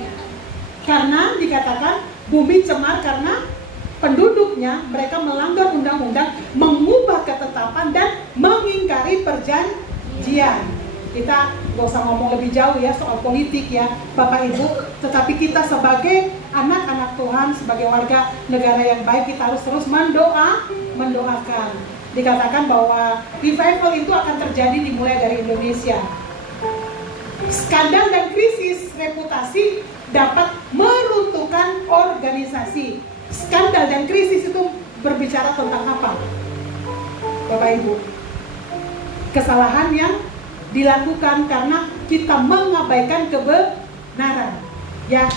karena dikatakan bumi cemar karena penduduknya, mereka melanggar undang-undang, mengubah ketetapan dan mengingkari perjanjian. Kita gak usah ngomong lebih jauh ya soal politik ya Bapak Ibu, tetapi kita sebagai anak-anak Tuhan, sebagai warga negara yang baik, kita harus terus mendoakan. Dikatakan bahwa revival itu akan terjadi dimulai dari Indonesia. Skandal dan krisis reputasi dapat meruntuhkan organisasi. Skandal dan krisis itu berbicara tentang apa? Bapak Ibu, kesalahan yang dilakukan karena kita mengabaikan kebenaran. Ya,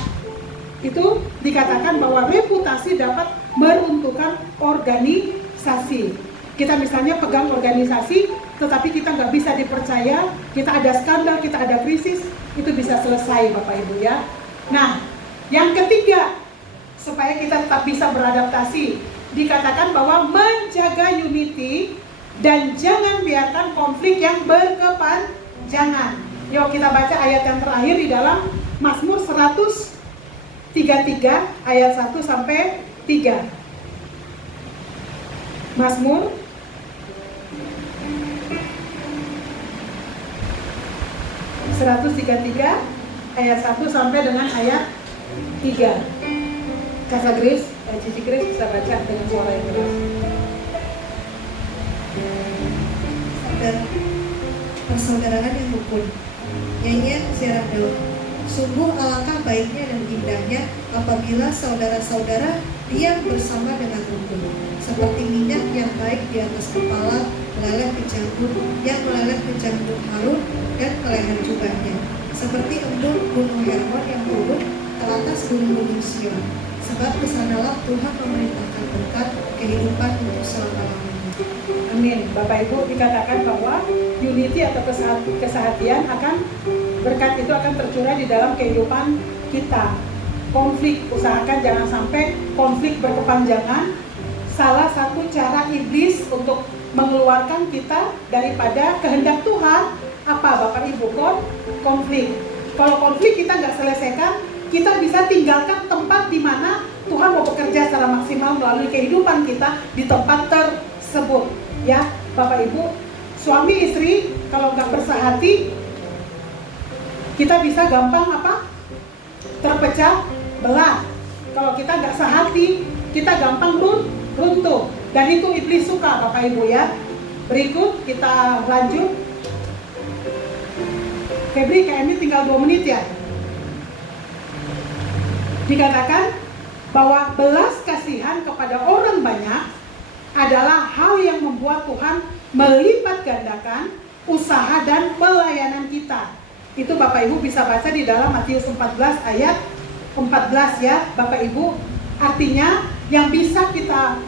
itu dikatakan bahwa reputasi dapat meruntuhkan organisasi. Kita misalnya pegang organisasi, tetapi kita nggak bisa dipercaya, kita ada skandal, kita ada krisis, itu bisa selesai Bapak Ibu ya. Nah, yang ketiga, supaya kita tetap bisa beradaptasi, dikatakan bahwa menjaga unity dan jangan biarkan konflik yang berkepanjangan. Yuk kita baca ayat yang terakhir di dalam Mazmur 133 ayat 1 sampai 3. Mazmur 133 ayat 1 sampai dengan ayat 3. Kakak Grace, Cici Grace bisa baca dengan suara yang keras. Persaudaraan yang rukun. Nyanyian ziarah Daud. Sungguh alangkah baiknya dan indahnya apabila saudara-saudara diam bersama dengan rukun. Seperti minyak yang baik di atas kepala meleleh ke janggut, yang meleleh ke janggut Harun dan ke leher jubahnya. Seperti embun gunung Hermon yang turun ke atas gunung-gunung Sion. Sebab kesanalah Tuhan memerintahkan berkat kehidupan untuk selama-lamanya. Amin. Bapak Ibu, dikatakan bahwa unity atau kesehatian akan berkat itu akan tercurah di dalam kehidupan kita. Konflik, usahakan jangan sampai konflik berkepanjangan. Salah satu cara iblis untuk mengeluarkan kita daripada kehendak Tuhan apa Bapak Ibu? Konflik. Kalau konflik kita nggak selesaikan, kita bisa tinggalkan tempat di mana Tuhan mau bekerja secara maksimal melalui kehidupan kita di tempat tersebut. Ya, Bapak Ibu, suami istri kalau nggak bersahati, kita bisa gampang apa? Terpecah belah. Kalau kita nggak sehati, kita gampang runtuh. Dan itu iblis suka, Bapak Ibu ya. Berikut kita lanjut. Febri, kayaknya tinggal 2 menit ya. Dikatakan bahwa belas kasihan kepada orang banyak adalah hal yang membuat Tuhan melipat gandakan usaha dan pelayanan kita. Itu Bapak Ibu bisa baca di dalam Matius 14 ayat 14 ya Bapak Ibu. Artinya yang bisa kita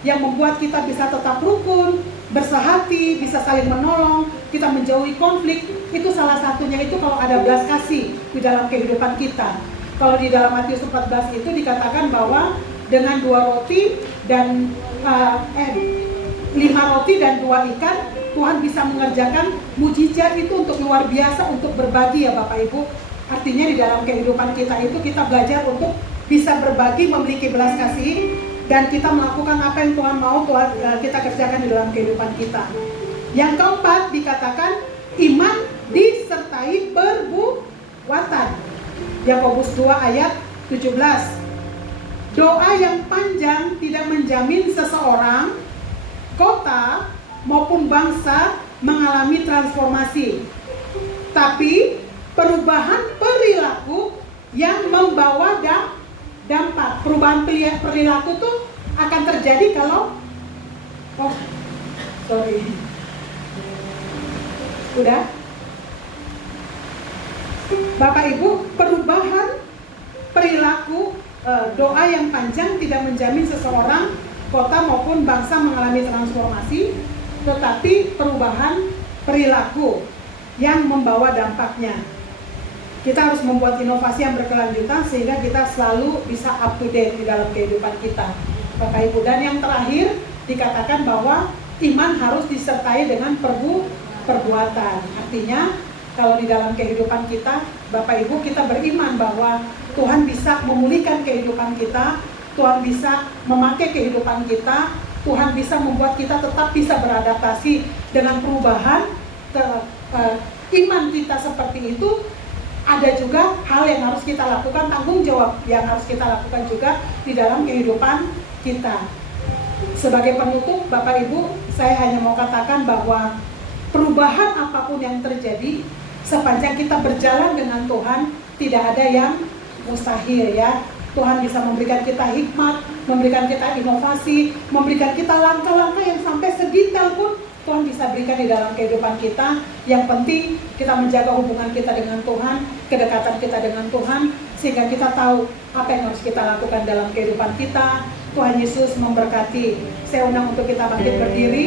yang membuat kita bisa tetap rukun, bersahati, bisa saling menolong, kita menjauhi konflik, itu salah satunya itu kalau ada belas kasih di dalam kehidupan kita. Kalau di dalam Matius 14 itu dikatakan bahwa dengan 2 roti dan 5 roti dan 2 ikan, Tuhan bisa mengerjakan mujizat itu untuk luar biasa, untuk berbagi ya Bapak Ibu. Artinya di dalam kehidupan kita itu kita belajar untuk bisa berbagi, memiliki belas kasih, dan kita melakukan apa yang Tuhan mau kita kerjakan di dalam kehidupan kita. Yang keempat dikatakan iman disertai perbuatan. Yakobus 2 ayat 17. Doa yang panjang tidak menjamin seseorang, kota maupun bangsa mengalami transformasi, tapi perubahan perilaku yang membawa dampak. Perubahan perilaku itu akan terjadi kalau udah Bapak Ibu, perubahan perilaku, doa yang panjang tidak menjamin seseorang, kota maupun bangsa mengalami transformasi, tetapi perubahan perilaku yang membawa dampaknya. Kita harus membuat inovasi yang berkelanjutan sehingga kita selalu bisa up to date di dalam kehidupan kita, Bapak Ibu. Dan yang terakhir dikatakan bahwa iman harus disertai dengan perbuatan. Artinya kalau di dalam kehidupan kita, Bapak Ibu, kita beriman bahwa Tuhan bisa memulihkan kehidupan kita, Tuhan bisa memakai kehidupan kita, Tuhan bisa membuat kita tetap bisa beradaptasi dengan perubahan iman kita seperti itu. Ada juga hal yang harus kita lakukan, tanggung jawab yang harus kita lakukan juga di dalam kehidupan kita. Sebagai penutup, Bapak Ibu, saya hanya mau katakan bahwa perubahan apapun yang terjadi, sepanjang kita berjalan dengan Tuhan, tidak ada yang mustahil ya. Tuhan bisa memberikan kita hikmat, memberikan kita inovasi, memberikan kita langkah-langkah yang sampai sedetail pun Tuhan bisa berikan di dalam kehidupan kita. Yang penting kita menjaga hubungan kita dengan Tuhan, kedekatan kita dengan Tuhan, sehingga kita tahu apa yang harus kita lakukan dalam kehidupan kita. Tuhan Yesus memberkati. Saya undang untuk kita bangkit berdiri.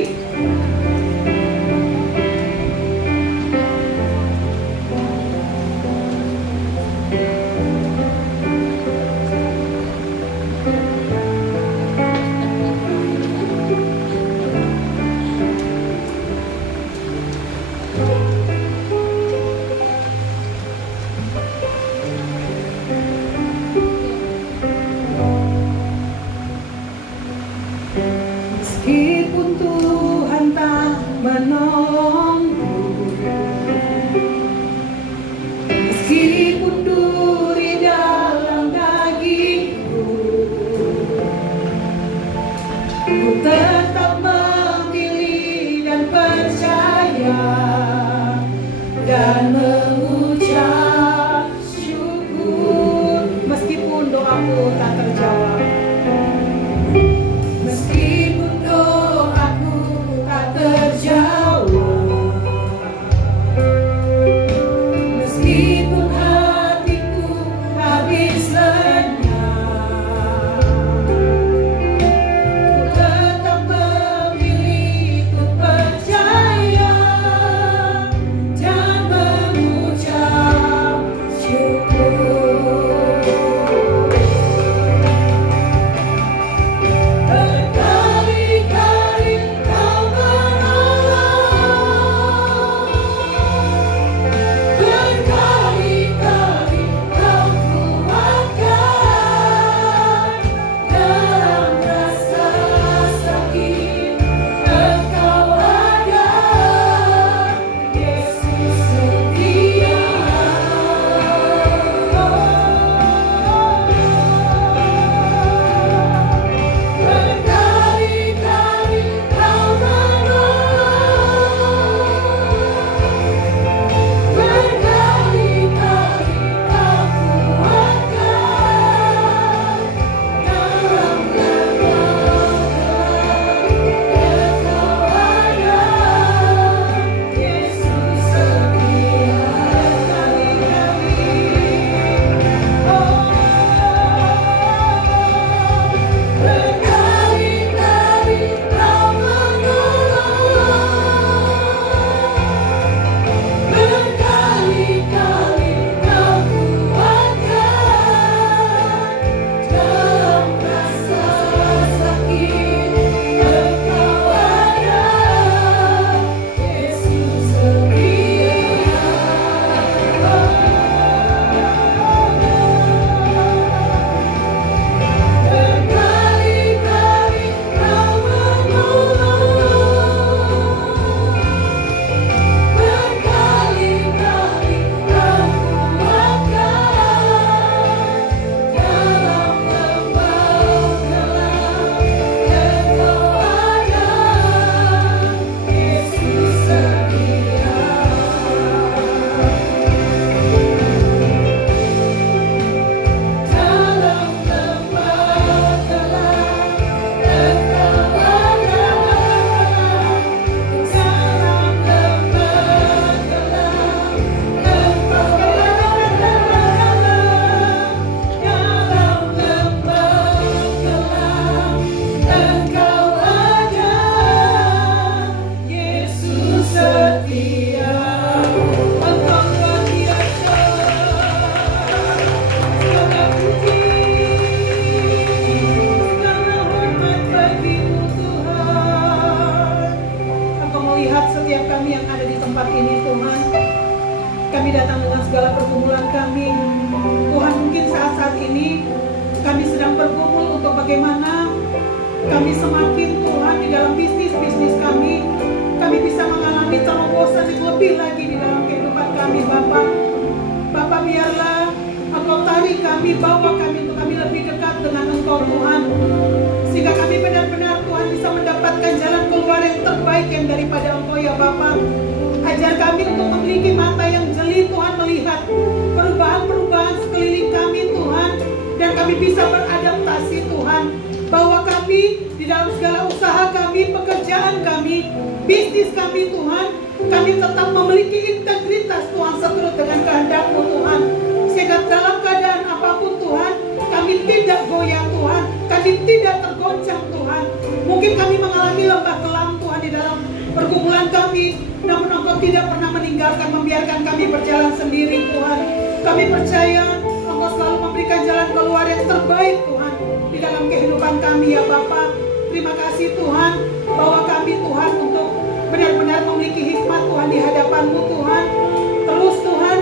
Meskipun Tuhan tak kami datang dengan segala pergumulan kami. Tuhan, mungkin saat-saat ini kami sedang bergumul untuk bagaimana kami semakin Tuhan di dalam bisnis kami bisa mengalami terobosan yang lebih lagi di dalam kehidupan kami, Bapa. Bapa, biarlah Engkau tarik kami, bawa kami untuk kami lebih dekat dengan Engkau, Tuhan, sehingga kami benar-benar Tuhan bisa mendapatkan jalan keluar yang terbaik yang daripada Engkau, ya Bapa. Ajar kami untuk memiliki mata yang jeli, Tuhan, melihat perubahan-perubahan sekeliling kami, Tuhan, dan kami bisa beradaptasi, Tuhan, bahwa kami di dalam segala usaha kami, pekerjaan kami, bisnis kami, Tuhan, kami tetap memiliki integritas, Tuhan, seturut dengan kehendak-Mu, Tuhan, sehingga dalam keadaan apapun, Tuhan, kami tidak goyah, Tuhan, kami tidak tergoncang, Tuhan. Mungkin kami mengalami lembah kelam, Tuhan, di dalam pergumulan kami, namun Engkau tidak pernah meninggalkan, membiarkan kami berjalan sendiri, Tuhan. Kami percaya Engkau selalu memberikan jalan keluar yang terbaik, Tuhan, di dalam kehidupan kami, ya Bapa. Terima kasih, Tuhan, bahwa kami, Tuhan, untuk benar-benar memiliki hikmat, Tuhan, di hadapan-Mu, Tuhan. Terus, Tuhan,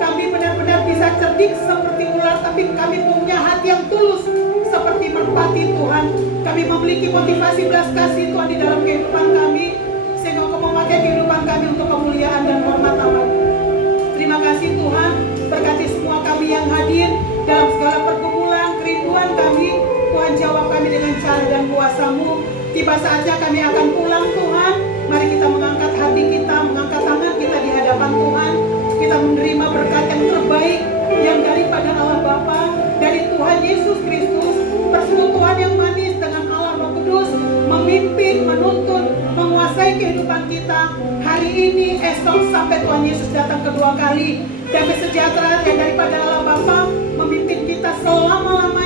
kami benar-benar bisa cerdik seperti ular, tapi kami punya hati yang tulus seperti merpati, Tuhan. Kami memiliki motivasi belas kasih, Tuhan, di dalam kehidupan kami, sehingga Engkau memakai kehidupan kami untuk kemuliaan dan hormat nama. Terima kasih, Tuhan. Berkati semua kami yang hadir dalam segala pergumulan, kerinduan kami. Tuhan, jawab kami dengan cara dan kuasa-Mu. Tiba saatnya kami akan pulang, Tuhan. Mari kita mengangkat hati kita, mengangkat tangan kita di hadapan Tuhan. Kita menerima berkat yang terbaik yang daripada Allah Bapa, dari Tuhan Yesus Kristus, persekutuan yang manis dengan Allah Roh Kudus, memimpin, menuntun, menguasai kehidupan kita hari ini, esok, sampai Tuhan Yesus datang kedua kali. Damai sejahtera yang daripada Allah Bapa memimpin kita selama-lamanya